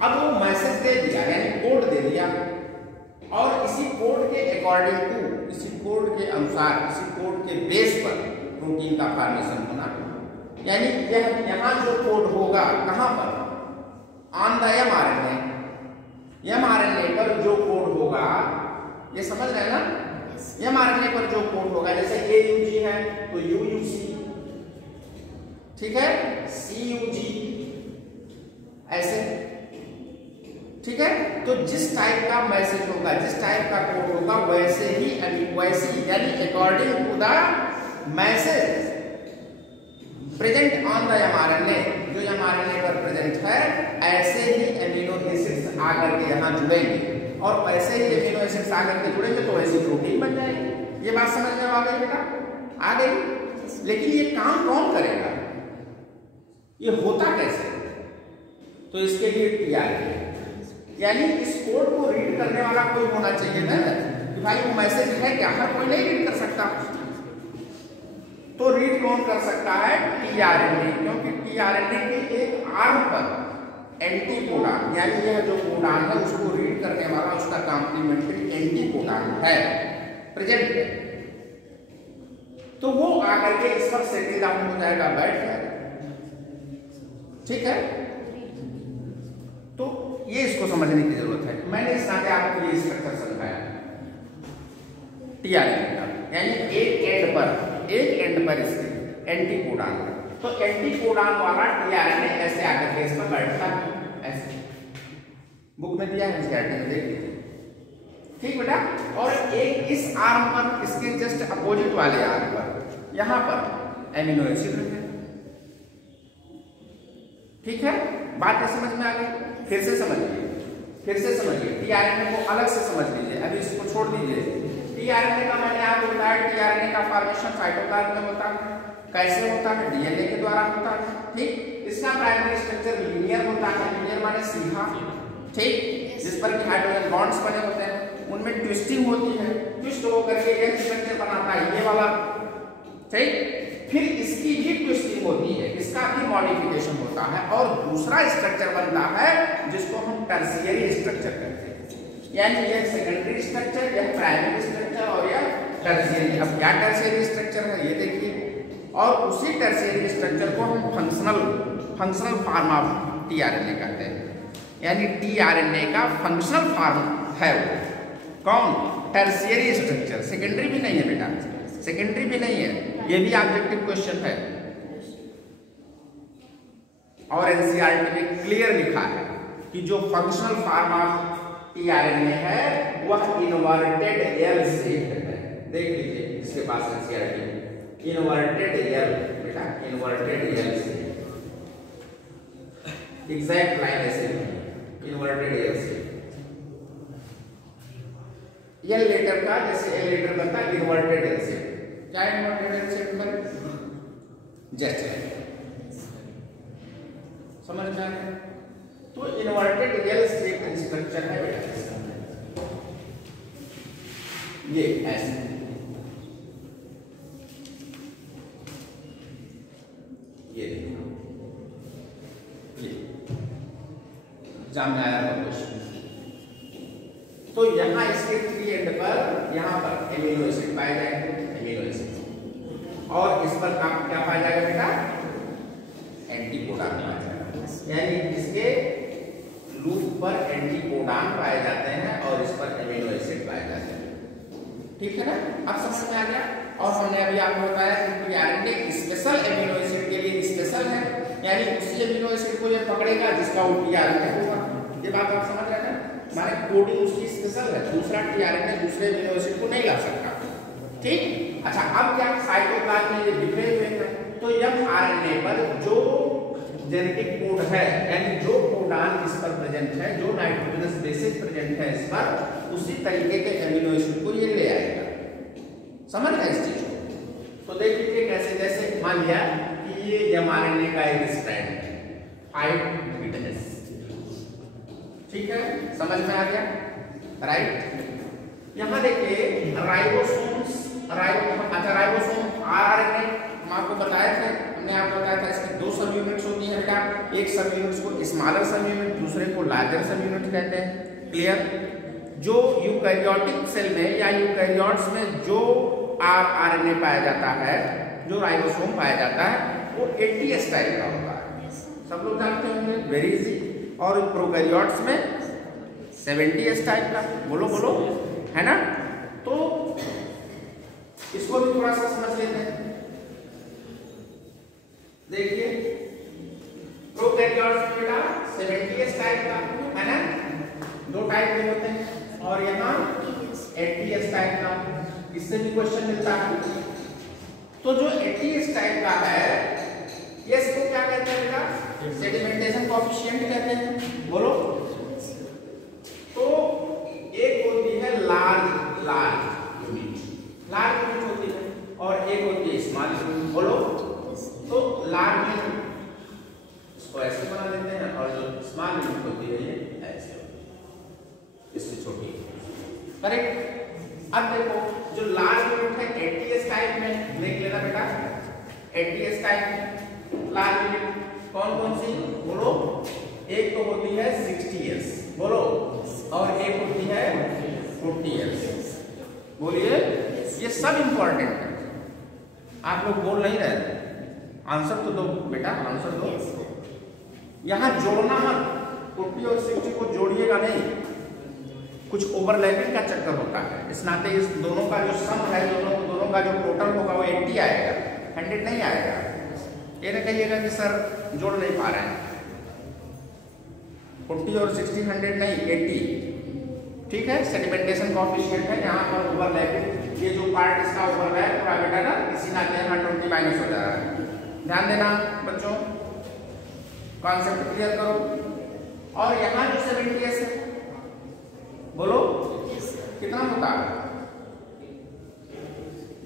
अब वो मैसेज दे दिया, यानी कोड दे दिया, और इसी कोड के अकॉर्डिंग टू, इसी कोड के अनुसार, इसी कोड के बेस पर प्रोटीन का फॉर्मेशन होना। यानी यह यहाँ जो कोड होगा कहाँ पर? On the mRNA. एमआरएनए पर जो कोड होगा, ये समझ रहे हैं ना? एमआरएनए पर जो कोड होगा, जैसे AUG है तो UUC, ठीक है? CUG, ऐसे, ठीक है? तो जिस टाइप का मैसेज होगा, जिस टाइप का कोड होगा, वैसे ही यानी according to the message present on the mRNA, जो एमआरएनए पर प्रेजेंट है, ऐसे ही एमिनो एसिड्स आकर के यहाँ जुड़ेंगे, और वैसे ही एमिनो एसिड्स आकर के जुड़ेंगे तो वैसी प्रोटीन बन जाएगी। ये बात समझ में आ गई बेटा? आ गई। लेकिन ये काम कौन करेगा? ये होता कैसे? तो इसके लिए टीआरएनए, यानी इस कोड को रीड करने वाला कोई होना चाहिए ना, कि भाई वो मैसेज है क्या? हर कोई नहीं रीड कर सकता। तो रीड कौन कर सकता है? टीआरएनए, क्योंकि टीआरएनए के एक आर्म पर एंटीकोडान, यानी यह जो कोडान है उसको रीड करने वाला, उसका कॉम्प्लीमेंट्री एंटीकोडान है प्रेजेंट है। तो वो आकर के इस पर सेटल डाउन हो जाएगा, बैठ जाएगा। ठीक है, तो ये इसको समझने की जरूरत है। मैंने इस आगे आपको ये स्ट्रक्चर समझाया टीआरएनए का, यानी एक एंड पर इसके एंटीकोडॉन, तो एंटीकोडॉन वाला टीआरएनए ऐसे आकर के इस पर बैठता है, ऐसे बुक में दिया है, एनसीईआरटी में देख लीजिए, ठीक बेटा। और एक इस आर्म पर, इसके जस्ट अपोजिट वाले आर्म पर, यहां पर एमिनो एसिड रखे, ठीक है, बात समझ में आ गई। फिर से समझिए, टीआरएनए को अलग से समझ लीजिए, अभी इसको छोड़ दीजिए। टीआरएनए का मैंने आपको बताया, टीआरएनए का फॉर्मेशन साइटोप्लाज्म में होता है। कैसे होता है? डीएनए के द्वारा होता है, ठीक। इसका प्राइमरी स्ट्रक्चर लीनियर होता है, लीनियर माने सीधा, ठीक, जिस पर कि हाइड्रोजन बॉन्ड्स बने होते हैं, उनमें ट्विस्टिंग होती है, ट्विस्ट होकर के एक स्ट्रक्चर बनाता है ये वाला, ठीक। फिर इसकी भी ट्विस्टिंग होती है, इसका भी मॉडिफिकेशन होता है, और दूसरा स्ट्रक्चर बनता है जिसको हम टर्शियरी स्ट्रक्चर कहते हैं, यानी यह सेकेंडरी स्ट्रक्चर, यह प्राइमरी स्ट्रक्चर और यह टर्शियरी। अब क्या टर्शियरी स्ट्रक्चर है ये देखिए, और उसी टर्शियरी स्ट्रक्चर को हम फंक्शनल फॉर्म ऑफ टीआरएनए कहते हैं, यानी टीआरएनए का फंक्शनल फॉर्म है वो कौन? Tertiary structure. सेकेंडरी भी नहीं है बेटा, सेकेंडरी भी नहीं है, ये भी ऑब्जेक्टिव क्वेश्चन है, और एनसीईआरटी में क्लियर लिखा है कि जो फंक्शनल फॉर्म ऑफ टीआरएनए है वह इनवर्टेड एल शेप है। देख लीजिए इसके पास एनसीईआरटी में इनवर्टेड एल, बेटा inverted L shape, exact line ऐसे inverted L shape, L letter का जैसे एल लेटर बनता है इनवर्टेड एल शेप। क्या इनवर्टेड एल शेप पर जस्ट समझ में आ गया? तो इनवर्टेड एल शेप स्ट्रक्चर है बेटा, ये ऐसे, ये एग्जाम में आया था क्वेश्चन। तो यहां इसके 3 एंड पर, यहां पर एमिनो एसिड पाए जाएंगे, एमिनो एसिड, और इस पर क्या पाया जाएगा बेटा? एंटीकोडॉन पाया जाएगा, यानी इसके लूप पर एंटीकोडॉन पाए जाते हैं और इस पर एमिनो एसिड पाए जाते हैं, ठीक है ना? अब समझ में आ गया। और हमने अभी आपको बताया कि टीआरएनए स्पेशल एमिनो एसिड के लिए स्पेशल है, यानी उसी एमिनो एसिड को ये पकड़ेगा जिसका वो टीआरएनए होगा। ये बात आप समझ रहे हैं, माने कोडिंग उसकी स्पेशल है, दूसरा टीआरएनए दूसरे एमिनो एसिड को नहीं ला सकता, ठीक। अच्छा, अब क्या साइटोप्लाज्म में ये बिखरे हुए हैं, तो एमआरएनए पर जो जेनेटिक कोड है, यानी जो कोडान इस पर प्रेजेंट है, जो नाइट्रोजनस बेसिस प्रेजेंट है इस पर, उसी तरीके के एमिनो एसिड को ये ले आएगा। समझ गए इस चीज को? तो देख लीजिए कैसे, जैसे मान लिया कि ये एमआरएनए का एक स्ट्रैंड है 5' ठीक है, समझ में आ गया, राइट। यहां देखिए राइबोसोम्स, राइबोसोम आरएनए हम आपको बताए थे, हमने आपको बताया था इसकी 2 सब यूनिट्स होती है बेटा, एक सब यूनिट्स को स्मॉलर सब यूनिट, दूसरे को लार्जर सब यूनिट कहते हैं, क्लियर। जो यूकैरियोटिक सेल में या यूकैरियोट्स में जो आरएनए पाया जाता है, जो राइबोसोम पाया जाता है, वो 80S टाइप का होता है, सब लोग जानते होंगे, वेरी इजी। और प्रोकैरियोट्स में 70S टाइप का, बोलो बोलो, है ना? तो इसको भी थोड़ा सा समझ लेते हैं। देखिए प्रोकैरियोट्स में बेटा 70S टाइप का है ना, 2 टाइप के होते हैं, और यहाँ 80S टाइप का, इससे भी क्वेश्चन मिलता है। तो जो 80S टाइप का है, ये इसको क्या कहते हैं बेटा? सेडिमेंटेशन कोएफिशिएंट कहते हैं, बोलो। तो एक होती है लार्ज यूनिट होती है, और एक होती है स्मॉल यूनिट, बोलो। तो लार्ज यूनिट इसको ऐसे बना देते हैं, और जो स्मॉल यूनिट होती है ये ऐसे होती है, इससे छोटी, करेक्ट। अब देखो जो लार्ज यूनिट है 80S टाइप में, देख लेना बेटा 80S टाइप लार्ज यूनिट कौन कौन सी, बोलो। एक तो होती है 60S, बोलो, और एक होती है 40S, बोलिए। ये सब इंपॉर्टेंट है, आप लोग बोल नहीं रहे, आंसर तो दो बेटा, आंसर दो। यहाँ जोड़ना मत, 40 और 60 को जोड़िएगा नहीं, कुछ ओवरलैपिंग का चक्कर होता है। इस नाते इस दोनों का जो सम है, दोनों का जो टोटल होगा वो 80 आएगा, 100 नहीं आएगा। ये ना कहिएगा कि सर जोड़ नहीं पा रहे हैं, 40 और 60 100 नहीं 80, ठीक है। सेडिमेंटेशन कोएफिशिएंट है, यहाँ पर ओवरलैपिंग, ये जो पार्ट इसका ओवरलैप पूरा बेटा ना इसी नाते यहाँ 20 माइनस हो जा रहा है। ध्यान देना बच्चों, कॉन्सेप्ट क्लियर करो। और यहाँ जो 70s है बोलो कितना होता है,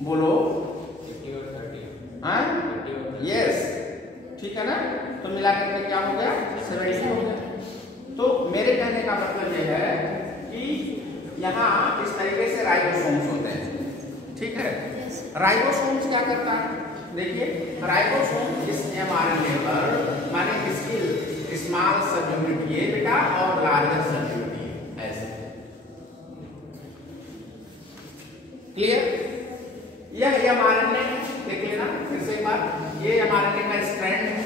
बोलो हाँ यस, ठीक है ना। तो मिला करके क्या हो गया 70 हो गया। तो मेरे कहने का मतलब ये है कि यहाँ इस तरीके से राइबोसोम्स होते हैं, ठीक है। राइबोसोम्स क्या करता है, देखिए राइबोसोम इस mRNA पर माने इसकी स्मॉल सबयूनिट ये बेटा और लार्जर सबयूनिट ये ऐसे, क्लियर। यह mRNA देख लेना फिर से एक बार, ये mRNA का स्ट्रैंड है,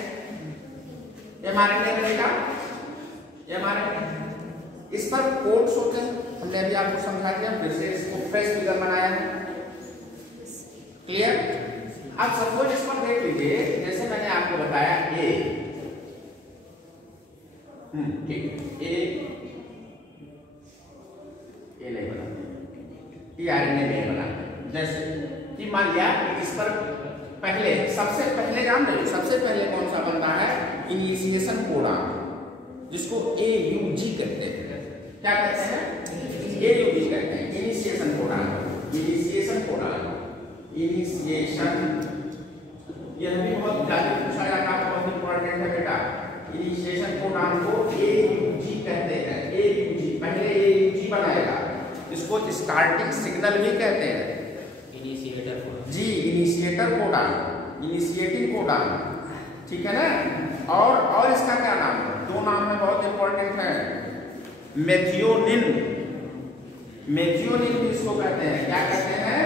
mRNA का mRNA इस पर कोड्स होते हैं, हमने अभी आपको समझा दिया, फिर से इसको फ्रेश फिगर बनाया है, क्लियर। अब सपोज इस पर देख लीजिए, जैसे मैंने आपको बताया ए, ठीक ए नहीं बना, टीआरएनए नहीं बना। जैसे कि मान लिया इस पर पहले सबसे पहले जान रहे हो, सबसे पहले कौन सा बनता है, इनिशिएशन कोडान, जिसको AUG कहते हैं। क्या कहते हैं, AUG कहते हैं, initiation codon, initiation codon, initiation. यह भी बहुत ज्यादा पूछा जाता है, बहुत इंपॉर्टेंट है बेटा। इनिशिएशन कोडान को AUG कहते हैं, AUG पहले AUG बनाएगा, इसको स्टार्टिंग सिग्नल भी कहते हैं, इनिशिएटर जी, इनिशिएटर कोडान, इनिशिएटिंग कोडान, ठीक है ना। और इसका क्या नाम है, दो नाम है बहुत इंपॉर्टेंट है, मेथियोनिन, मेथियोनिन भी इसको कहते हैं, क्या कहते हैं,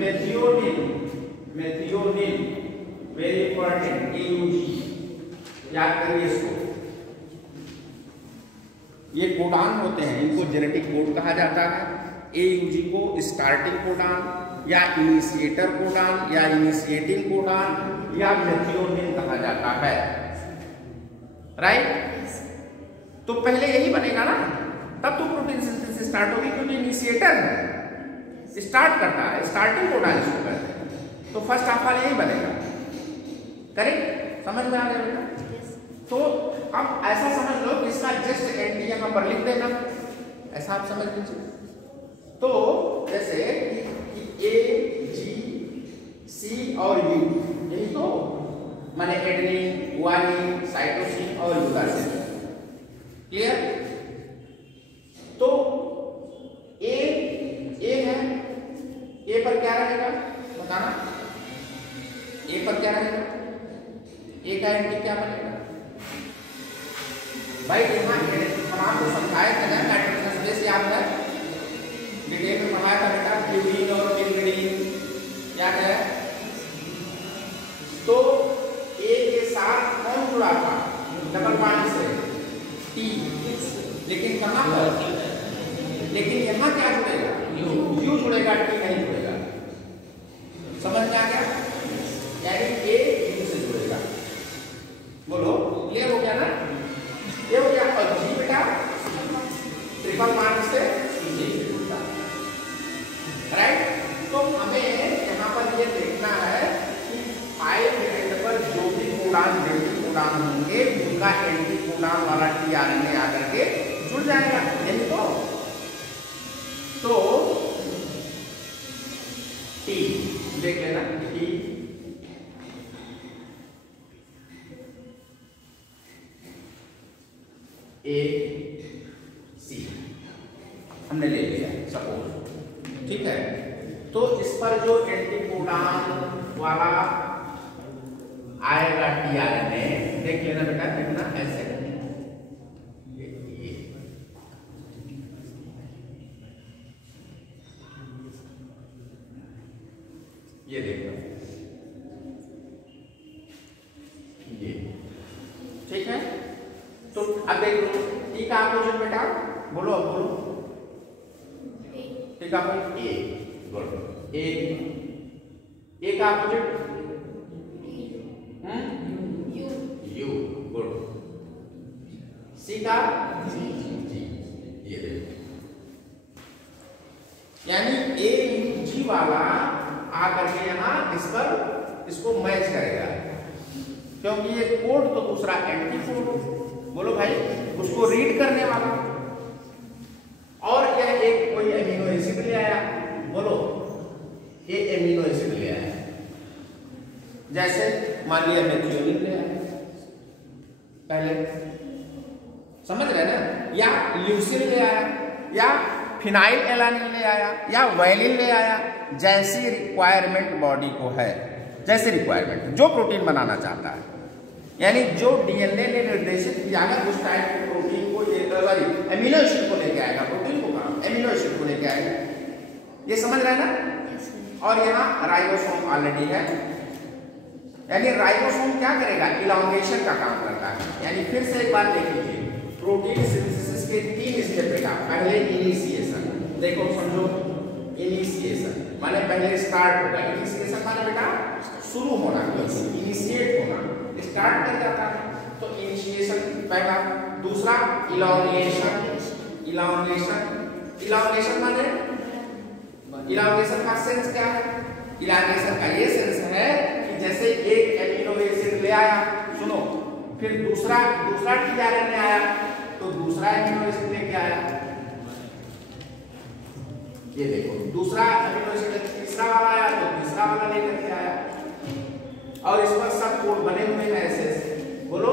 methionine, methionine, very important, AUG याद करिए इसको। ये कोडान होते हैं, इनको जेनेटिक कोड कहा जाता है। AUG को स्टार्टिंग कोडान या इनिशिएटर कोडान या इनिशिएटिंग कोडान या मेथियोनिन कहा जाता है, राइट। तो पहले यही बनेगा ना, तब तो प्रोटीन सिंथेसिस स्टार्ट होगी, क्योंकि इनिशिएटर स्टार्ट करता है, स्टार्टिंग कोडान इसको कहते हैं। तो फर्स्ट हाफ वाला यही बनेगा, करेक्ट, समझ में आ गया बेटा। तो अब ऐसा समझ लो कि इसका जस्ट एंटी यहाँ पर लिख देना, ऐसा आप समझ लीजिए। तो जैसे A, G, C और U, यही तो माने एडेनिन, गुआनिन, साइटोसिन और यूरासिल, क्लियर। तो A है, A पर क्या रहेगा बताना, A पर क्या रहेगा, A का एंटी क्या बनेगा भाई। यहाँ हम आपको समझाए थे ना, नाइट्रोजन बेस याद है, डिटेल में पढ़ाया था बेटा, प्यूरिन और पिरिमिडीन याद है। तो A के साथ कौन जुड़ा था, डबल बॉन्ड से T, लेकिन कहाँ पर, लेकिन यहाँ क्या जुड़ेगा, U जुड़ेगा, T नहीं जुड़ेगा, समझ में आ गया। यानी A U से जुड़ेगा, बोलो क्लियर हो गया ना, ये हो गया। और G बेटा ट्रिपल बॉन्ड से G से जुड़ता, राइट। तो हमें यहाँ पर ये देखना है कि 5 एंड पर जो भी कोडान एंटी कोडान होंगे उनका एंटी कोडान वाला टीआरएनए आकर के जुड़ जाएगा, यही तो T देख लेना, T A C हमने ले लिया सपोज, ठीक है। तो इस पर जो एंटी कोडान वाला आएगा टीआरएनए, देख लेना बेटा कितना, ऐसे ये देखो, ये ठीक है। तो अब देख लो टी का अपोजिट बेटा बोलो, अब बोलो टी का अपोजिट ए, गुड ए का अपोजिट यू, गुड सी का जी, ये देखो यानी ए इंटू जी वाला आकर के यहाँ इस पर इसको मैच करेगा, क्योंकि ये कोड तो दूसरा एंटी कोड, बोलो भाई, उसको रीड करने वाला। और यह एक कोई एमिनो एसिड ले आया, बोलो ये एमिनो एसिड ले आया, जैसे मान लिया मेथियोनिन ले आया, पहले समझ रहे ना, या ल्यूसिन ले आया, या फिनाइल एलानिन ले आया, या वैलिन ले आया, जैसी रिक्वायरमेंट बॉडी को है, जैसे रिक्वायरमेंट जो प्रोटीन बनाना चाहता है, यानी जो डीएनए ने निर्देशित किया है उस टाइप के प्रोटीन को ये सॉरी एमिनो एसिड को लेके आएगा, प्रोटीन को कहा एमिनो एसिड को लेके आएगा, ये समझ रहे हैं ना। और यहाँ राइबोसोम ऑलरेडी है, यानी राइबोसोम क्या करेगा, इलॉन्गेशन का काम करता है। यानी फिर से एक बार देख लीजिए, प्रोटीन सिंथेसिस के 3 स्टेप बेटा। पहले इनिशिएशन, देखो समझो, इनिशिएशन माने पहले स्टार्ट होगा, इनिशिएशन माने बेटा शुरू होना, इनिशिएट होना, स्टार्ट कर जाता है, तो इनिशिएशन पहला। दूसरा इलॉन्गेशन, इलॉन्गेशन माने इलॉन्गेशन का सेंस क्या है, इलॉन्गेशन का ये सेंस है कि जैसे एक एमिनो एसिड ले आया, सुनो, फिर दूसरा टीआरएनए आया तो दूसरा एमिनो एसिड लेके आया, ये देखो दूसरा एमिनो एसिड तीसरा वाला आया तो तीसरा वाला लेकर के आया, और इस पर सब कोड बने हुए हैं ऐसे ऐसे, बोलो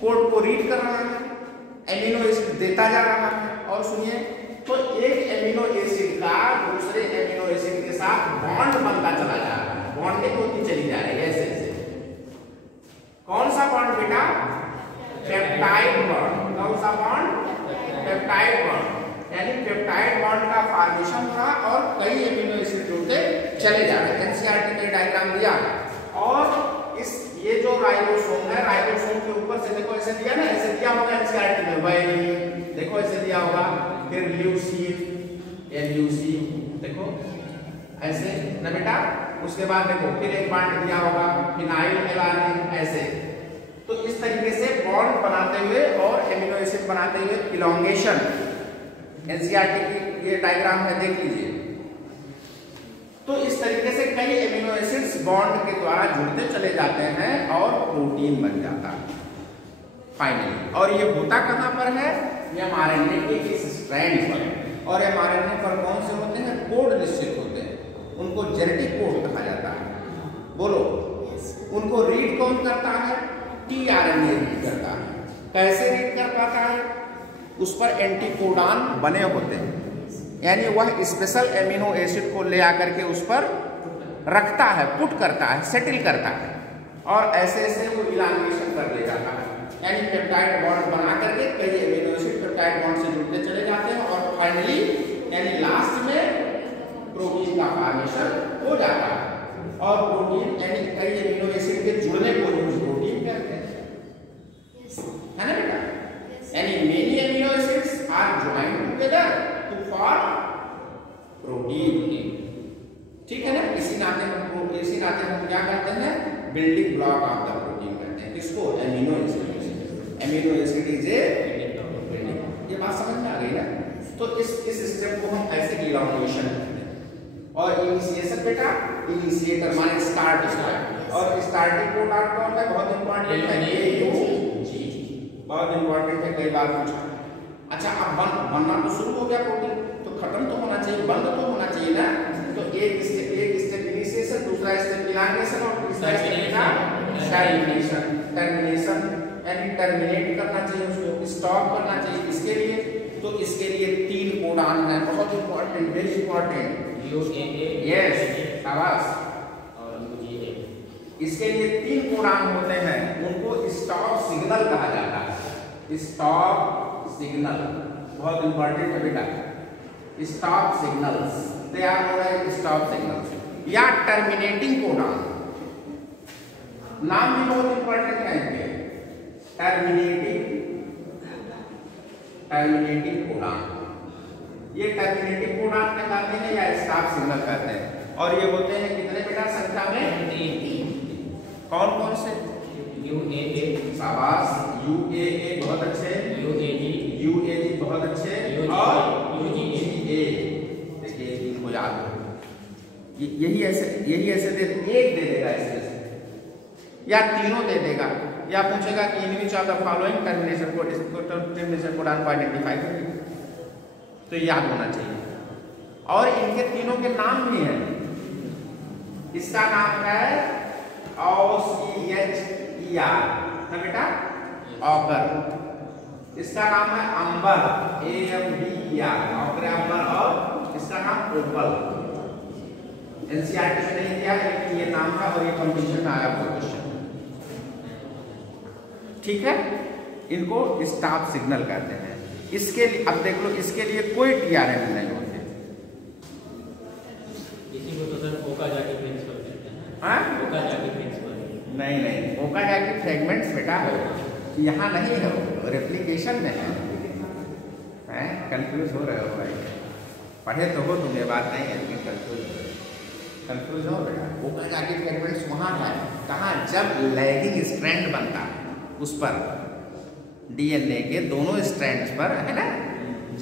कोड को रीड कर रहा है, एमिनो एसिड देता जा रहा है। और सुनिए, तो एक एमिनो एसिड का दूसरे एमिनो एसिड के साथ बॉन्ड बनता चला जा रहा है, बॉन्डिंग होती चली जा रही है ऐसे ऐसे। कौन सा बॉन्ड बेटा, पेप्टाइड बॉन्ड। कौन सा बॉन्ड, पेप्टाइड बॉन्ड, यानी पेप्टाइड बॉन्ड का फॉर्मेशन हो रहा और कई एमिनो एसिड जुड़ते चले जा रहे हैं। एनसीईआरटी में डायग्राम दिया। और इस ये जो राइबोसोम है, राइबोसोम के ऊपर से देखो ऐसे दिया ना, ऐसे दिया होगा एनसीईआरटी में, वैलिन देखो ऐसे दिया होगा, फिर ल्यूसीन, एलयूसीन देखो ऐसे ना बेटा। उसके बाद देखो फिर एक बॉन्ड दिया होगा फिनाइल एलानिन ऐसे। तो इस तरीके से बॉन्ड बनाते हुए और एमिनो एसिड बनाते हुए इलॉन्गेशन, एनसीईआरटी की ये डायग्राम है, देख लीजिए। तो इस तरीके से कई एमिनो एसिड्स बॉन्ड के द्वारा जुड़ते चले जाते हैं और प्रोटीन बन जाता है फाइनली। और ये होता कहां पर है, ये एमआरएनए के इस स्ट्रैंड पर। और एमआरएनए पर कौन से होते हैं, कोड निश्चित होते हैं, उनको जेनेटिक कोड कहा जाता है, बोलो। उनको रीड कौन करता है, टीआरएनए रीड करता है। कैसे रीड कर पाता है, उस पर एंटीकोडान बने होते हैं, यानी वह स्पेशल एमिनो एसिड को ले आकर के उस पर रखता है, पुट करता है, सेटल करता है, और ऐसे ऐसे वो इलांगेशन कर ले जाता है। यानी पेप्टाइड बॉन्ड बना करके कई एमिनो एसिड पेप्टाइड बॉन्ड से जुड़ते चले जाते हैं और फाइनली यानी लास्ट में प्रोटीन का फॉर्मेशन हो जाता है। और प्रोटीन यानी कई एमिनो एसिड के जुड़ने को प्रोटीन कहते हैं, है ना बेटा। यानी many amino acids are joined together to form protein, ठीक है ना। इसी नाते हम क्या करते हैं, building block of the protein कहते हैं किसको, amino acid. Amino acid is a building. ये बात समझ में आ गई ना। तो इस स्टेप को हम ऐसे इलॉन्गेशन कहते हैं। और इनिशिएशन बेटा, इनिशिएटर माने स्टार्ट, और स्टार्टिंग कोड कौन है, बहुत इंपॉर्टेंट है, AUG, बहुत इंपॉर्टेंट है, कई बार पूछा। अच्छा, अब बनना तो शुरू हो गया प्रोटीन, तो खत्म तो होना चाहिए, बंद तो होना चाहिए ना। तो एक स्टेप इनिशिएशन, दूसरा स्टेप इलॉन्गेशन, और तीसरा स्टेप टर्मिनेशन, यानी टर्मिनेट करना चाहिए, उसको स्टॉप करना चाहिए। इसके लिए तो इसके लिए 3 कोडान है, बहुत इंपॉर्टेंट, वेरी इंपॉर्टेंट। यस, शाबाश। इसके लिए 3 कोडान होते हैं, उनको स्टॉप सिग्नल कहा जाता है। स्टॉप सिग्नल बहुत इंपॉर्टेंट है बेटा। स्टॉप सिग्नल्स तैयार हो रहे हैं, स्टॉप सिग्नल्स या टर्मिनेटिंग कोडान, नाम भी बहुत इंपॉर्टेंट है इनके। Terminating codon. ये टर्मिनेटिंग कोडान कहलाते हैं या स्टॉप सिग्नल कहते हैं। और ये होते हैं कितने बेटा संख्या में? 3। कौन कौन से? UAA, शाबाश, UAA बहुत अच्छे, UAG बहुत अच्छे, और UGA। देखिए इनको याद हो, यही ऐसे दे, एक दे देगा इसमें से, या तीनों दे देगा, या पूछेगा कि in which of the following termination code को आइडेंटिफाई करिए, तो याद होना चाहिए। और इनके तीनों के नाम भी हैं। इसका नाम है OCHER, है बेटा, ऑकर। इसका नाम है अंबर, AMBER, ऑकर अंबर। और इसका नाम ओपल। NCERT में नहीं दिया है, लेकिन ये नाम था और ये कंपटीशन में आया हुआ क्वेश्चन। ठीक है, इनको स्टॉप सिग्नल कहते हैं। इसके लिए अब देख लो, इसके लिए कोई TRN नहीं होते। इसी को तो सर ओकाजाकी प्रिंसिपल कहते हैं। हाँ, ओकाजाकी प्रिंसिपल नहीं, ओकाजाकी फ्रेगमेंट्स बेटा यहाँ नहीं है, रेप्लिकेशन में है। कंफ्यूज हो रहे हो भाई, पढ़े तो हो तुम, ये बात नहीं है, लेकिन कंफ्यूज हो बेटा। ओकाजाकी फ्रेगमेंट्स वहाँ है, कहाँ? जब लैगिंग स्ट्रैंड बनता है उस पर, DNA के दोनों स्ट्रैंड्स पर, है ना,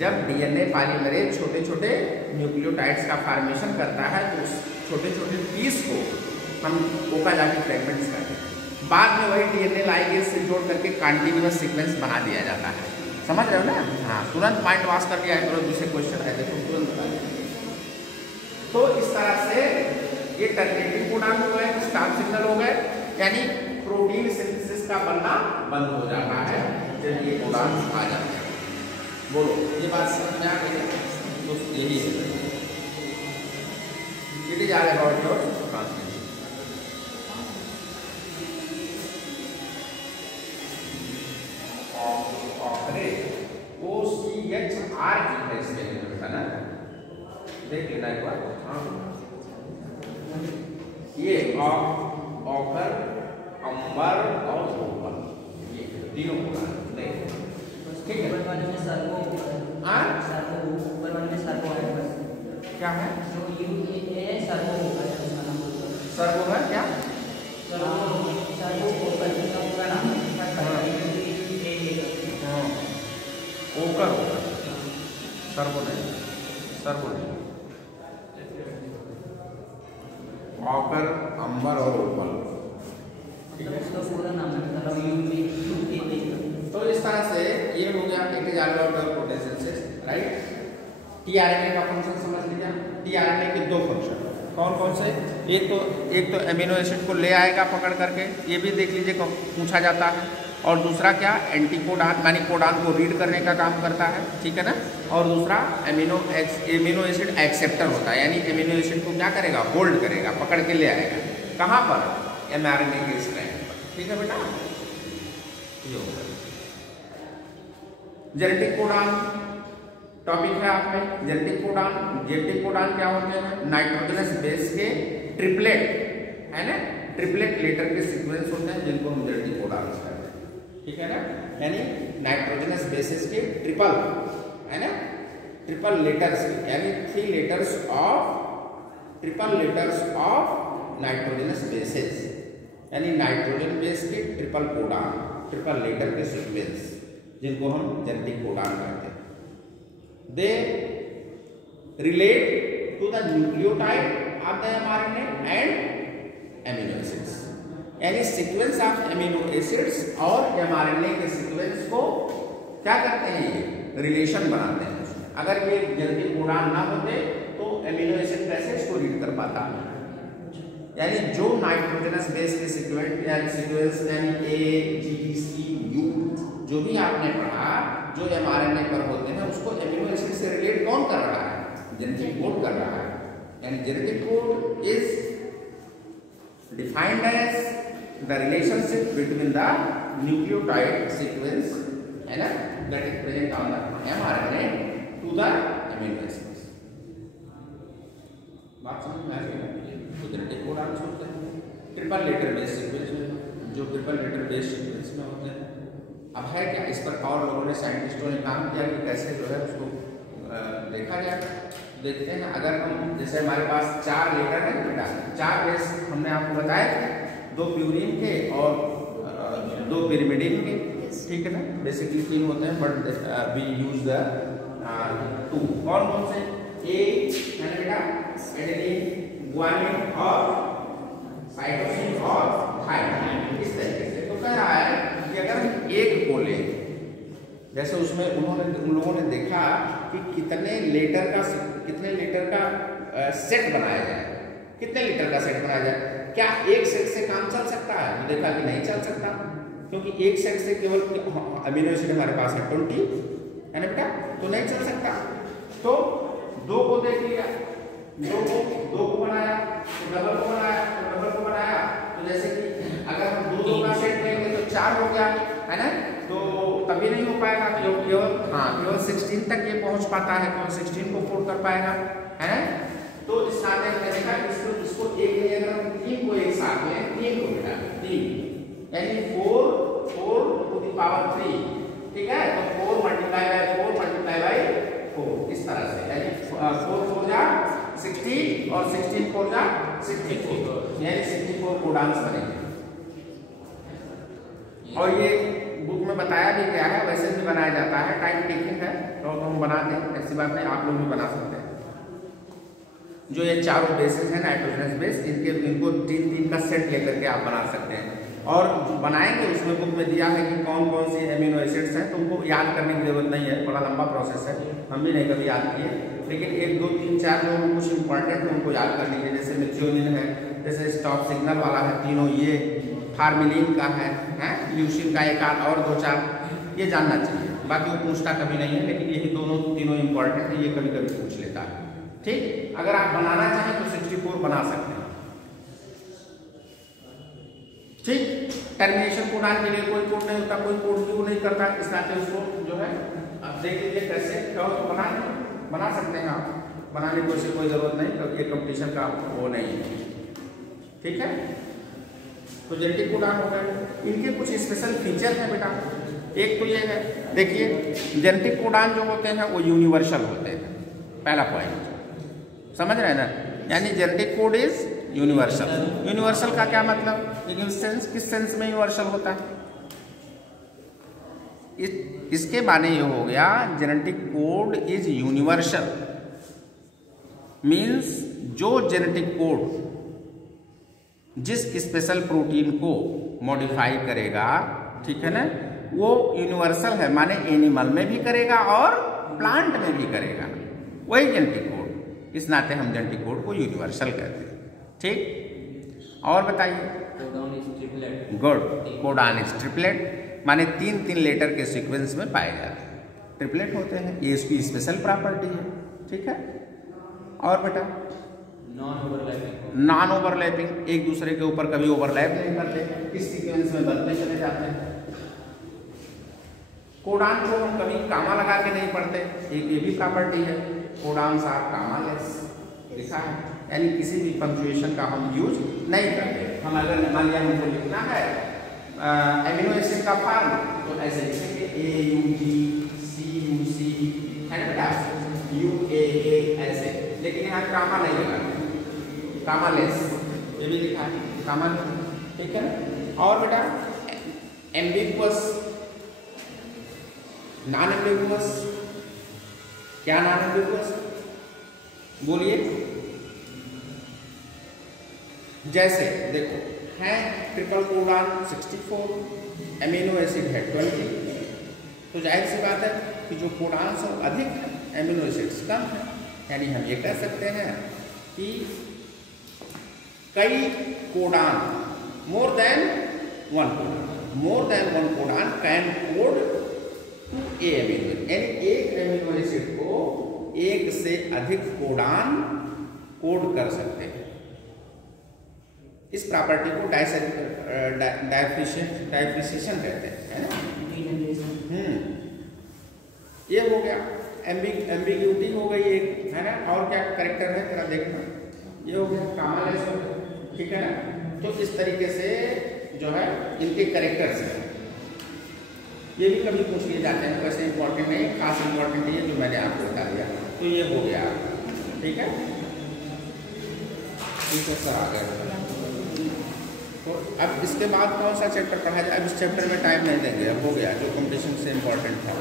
जब DNA पॉलीमरेज छोटे छोटे न्यूक्लियोटाइड्स का फॉर्मेशन करता है, तो उस छोटे छोटे पीस को हम ओकाजाकी फ्रेगमेंट्स कहते हैं। बाद में वही DNA लाइगेज से जोड़ करके कंटीन्यूअस सीक्वेंस बना दिया जाता है। समझ रहे हो ना? हाँ, तुरंत पॉइंट वाश कर लिया करो, दूसरे क्वेश्चन है देखो तुरंत बता दिया। तो इस तरह से ये टर्मिनेटिंग कोडान हो गए, स्टॉप सिग्नल हो गए, यानी प्रोटीन सिंथेसिस का बनना बंद हो जाता है जब ये कोडान आ जाते हैं। बोलो, ये बात समझ में आ गई? तो यही है, it is all about your translation. OCHR है इसके लिए बेटा ना, देख लेना एक बार। ये ऑकर, अंबर और ओपर, ये तीनों कोडान देख, ठीक है। ऊपर वाले में सर्वो, हाँ, सर्वो ऊपर वाले में सर्वो है बस। क्या है? जो UAA सर्वो होगा, उसका नाम सर्वो है क्या? सर्वो ओकर, उसका पूरा नाम है। ओकर होगा, सर्वो नहीं, ऑकर, अंबर और ओपल। उसका पूरा नाम है, मतलब UAA। तो इस तरह से ये हो गया एक प्रोटीन सिंथेसिस, राइट। टीआरएनए का फंक्शन समझ लीजिए। टीआरएनए के दो फंक्शन कौन कौन से? एक तो एमिनो एसिड को ले आएगा पकड़ करके, ये भी देख लीजिए पूछा जाता है। और दूसरा क्या? एंटीकोडान, यानी कोडान को रीड करने का काम करता है, ठीक है ना। और दूसरा एमिनो एसिड एक्सेप्टर होता है, यानी एमिनो एसिड को क्या करेगा? होल्ड करेगा, पकड़ के ले आएगा। कहाँ पर? mRNA के स्ट्रैंड पर, ठीक है बेटा। ये होगा जेनेटिक कोडान टॉपिक है आप में। जेनेटिक कोडान क्या होते हैं? नाइट्रोजनस बेस के ट्रिपलेट, है ना, ट्रिपलेट लेटर के सीक्वेंस होते हैं जिनको हम जेनेटिक कोडान कहते हैं, ठीक है ना। यानी नाइट्रोजनस बेसिस के ट्रिपल, है ना, ट्रिपल लेटर्स, यानी triple letters of nitrogenous basis, यानी नाइट्रोजन बेस के ट्रिपल कोडान, ट्रिपल लेटर के सीक्वेंस, जिनको हम जेनेटिक कोडान कहते हैं। They relate to the nucleotide of the mRNA and amino acids, यानी सीक्वेंस ऑफ एमिनो एसिड्स और mRNA के सीक्वेंस को क्या करते हैं? ये रिलेशन बनाते हैं। अगर ये जेनेटिक कोडान ना होते तो एमिनो एसिड कैसे इसको रीड कर पाता? यानी जो नाइट्रोजनस बेस के सीक्वेंस यानी A, G, C, U जो भी आपने पढ़ा, जो mRNA पर होते हैं, उसको एमिनो एसिड से रिलेट कौन कर रहा है? जेनेटिक कोड कर रहा है। यानी genetic code is defined as the relationship between the nucleotide sequence, है ना, that is present on the mRNA to the amino acids। बात समझ में आ गई ना? तो जेनेटिक कोड होते हैं ट्रिपल लेटर बेस सीक्वेंस में, जो ट्रिपल लेटर बेस सीक्वेंस में होते हैं अब है क्या, इस पर और लोगों ने, साइंटिस्टों ने काम किया कि कैसे जो है उसको देखा जाए। देखते हैं, अगर हम जैसे हमारे पास 4 लेटर है बेटा, 4 बेस हमने आपको बताए थे, 2 प्यूरिन के और 2 पिरिमिडिन के, ठीक है ना। बेसिकली 3 होते हैं बट वी यूज द 2। कौन से? ए है ना बेटा, एडेनिन, गुआनिन और साइटोसिन और थाइमिन, इस तरीके से। तो कह रहा है कि अगर हम एक को लें, जैसे उसमें उन लोगों ने देखा कि कितने लीटर का सेट बनाया जाए, कितने लीटर का सेट बनाया जाए। क्या एक सेट से काम चल सकता है? तो देखा कि नहीं चल सकता, क्योंकि एक सेट से केवल अमीनो एसिड हमारे पास है 20, है ना बेटा, तो नहीं चल सकता। तो 2 को देख लिया, 2 को बनाया, तो डबल को बनाया, तो जैसे कि अगर हम 2 का सेट लेंगे तो 4 हो गया, है ना। तो तभी नहीं हो पाएगा, केवल 16 तक ये पहुंच पाता है, केवल 16 को फोल्ड कर पाएगा, है ना। तो इस नाते हमने देखा इसको एक नहीं, अगर हम 3 को एक साथ लें, 3 को बेटा 3 यानी 4 टू द पावर 3, ठीक है। तो 4 मल्टीप्लाई बाय 4 इस तरह से, यानी 4 4 जा 16 और 16 4 जा 64, यानी 64 कोडान्स बनेंगे। और ये बुक में बताया भी गया है, वैसे भी बनाया जाता है, टाइम टेकिंग है तो हम बनाते हैं, ऐसी बात नहीं, आप लोग भी बना सकते हैं। जो ये चारों बेसिस हैं नाइट्रोजनस बेस, इनको 3 का सेट लेकर के आप बना सकते हैं। और जो बनाएंगे उसमें बुक में दिया है कि कौन कौन सी एमिनो एसिड्स हैं, तो उनको याद करने की जरूरत नहीं है, बड़ा लंबा प्रोसेस है, हम भी नहीं कभी याद किए, लेकिन 1 2 3 4 जो कुछ इंपॉर्टेंट है उनको याद कर लीजिए। जैसे मेथियोनिन है, जैसे स्टॉप सिग्नल वाला है, तीनों ये, फार्मिलिन का है, ल्यूसिन का 1 आध और 2 4 ये जानना चाहिए। बाकी वो पूछता कभी नहीं है, लेकिन यही तीनों इंपॉर्टेंट है, ये कभी कभी पूछ लेता है, ठीक। अगर आप बनाना चाहें तो 64 बना सकते हैं, ठीक। टर्मिनेशन कोडान के लिए कोई कोड नहीं होता, कोई कोड यूज नहीं करता, इस नाते उसको जो है आप देख लीजिए कैसे क्या हो, तो बना सकते हैं आप, बनाने की कोई जरूरत नहीं, क्योंकि कंपटीशन का वो नहीं है, ठीक है। तो जेनेटिक कोडान हो गए, इनके कुछ स्पेशल फीचर हैं बेटा। एक तो ये है, देखिए जेनेटिक कोडान जो होते हैं वो यूनिवर्सल होते हैं, पहला पॉइंट समझ रहे हैं ना, यानी genetic code is universal. Universal का क्या मतलब, किस सेंस में यूनिवर्सल होता है, इसके माने ये हो गया genetic code is universal, means जो जेनेटिक कोड जिस स्पेशल प्रोटीन को मॉडिफाई करेगा, ठीक है ना, वो यूनिवर्सल है, माने एनिमल में भी करेगा और प्लांट में भी करेगा, वही जेनेटिक कोड। इस नाते हम जेनेटिक कोड को यूनिवर्सल कहते हैं, ठीक। और बताइए, गुड, कोडान इज ट्रिपलेट, माने 3 लेटर के सीक्वेंस में पाए जाते हैं, ट्रिपलेट होते हैं, ये इसकी स्पेशल प्रॉपर्टी है, ठीक है। और बेटा नॉन ओवरलैपिंग, एक दूसरे के ऊपर कभी ओवरलैप नहीं करते, इस सीक्वेंस में बनते चले जाते हैं। कोडान को हम कभी कामा लगा के नहीं पढ़ते, एक ये भी प्रॉपर्टी है, कोडान्स आर कामालेस लिखा है, यानी किसी भी पंक्चुएशन का हम यूज नहीं करते। हम अगर मान लिया हमको लिखना है एमिनो एसिड का फॉर्म, तो ऐसे लिखेंगे AUGCUC, है ना बेटा, UAA ऐसे, लेकिन यहाँ कामा नहीं लगाते, कामालेस ये भी लिखा है, कामा, ठीक है। और बेटा एम्बिगुअस, नॉन एम्बिगुअस, क्या नॉन एम्बिगुअस बोलिए, जैसे देखो है ट्रिपल कोडान 64, एमिनो एसिड है 20, तो जाहिर सी बात है कि जो कोडान सब अधिक है, एमिनो एसिड्स कम है, यानी हम ये कह सकते हैं कि कई codon, more than one codon can code to a amino, यानी एक एमिनो एसिड को एक से अधिक कोडान कोड कर सकते हैं। इस प्रॉपर्टी को डाइफिशिएशन कहते हैं, है ना। ये हो गया, एम्बिग्यूटी हो गई एक, है ना। और क्या कैरेक्टर है तेरा देखना, ये हो गया कामालेस हो गया, ठीक है ना। तो इस तरीके से जो है इनके कैरेक्टर्स हैं। ये भी कभी पूछ लिए जाते हैं, वैसे इंपॉर्टेंट नहीं, खास इंपॉर्टेंट नहीं है, जो मैंने आपको बता दिया। तो ये हो गया, ठीक है। ठीक है सर, आ गया। तो अब इसके बाद कौन सा चैप्टर पढ़ा जाए? अब इस चैप्टर में टाइम नहीं देंगे, अब हो गया जो कंपटीशन से इम्पोर्टेंट था।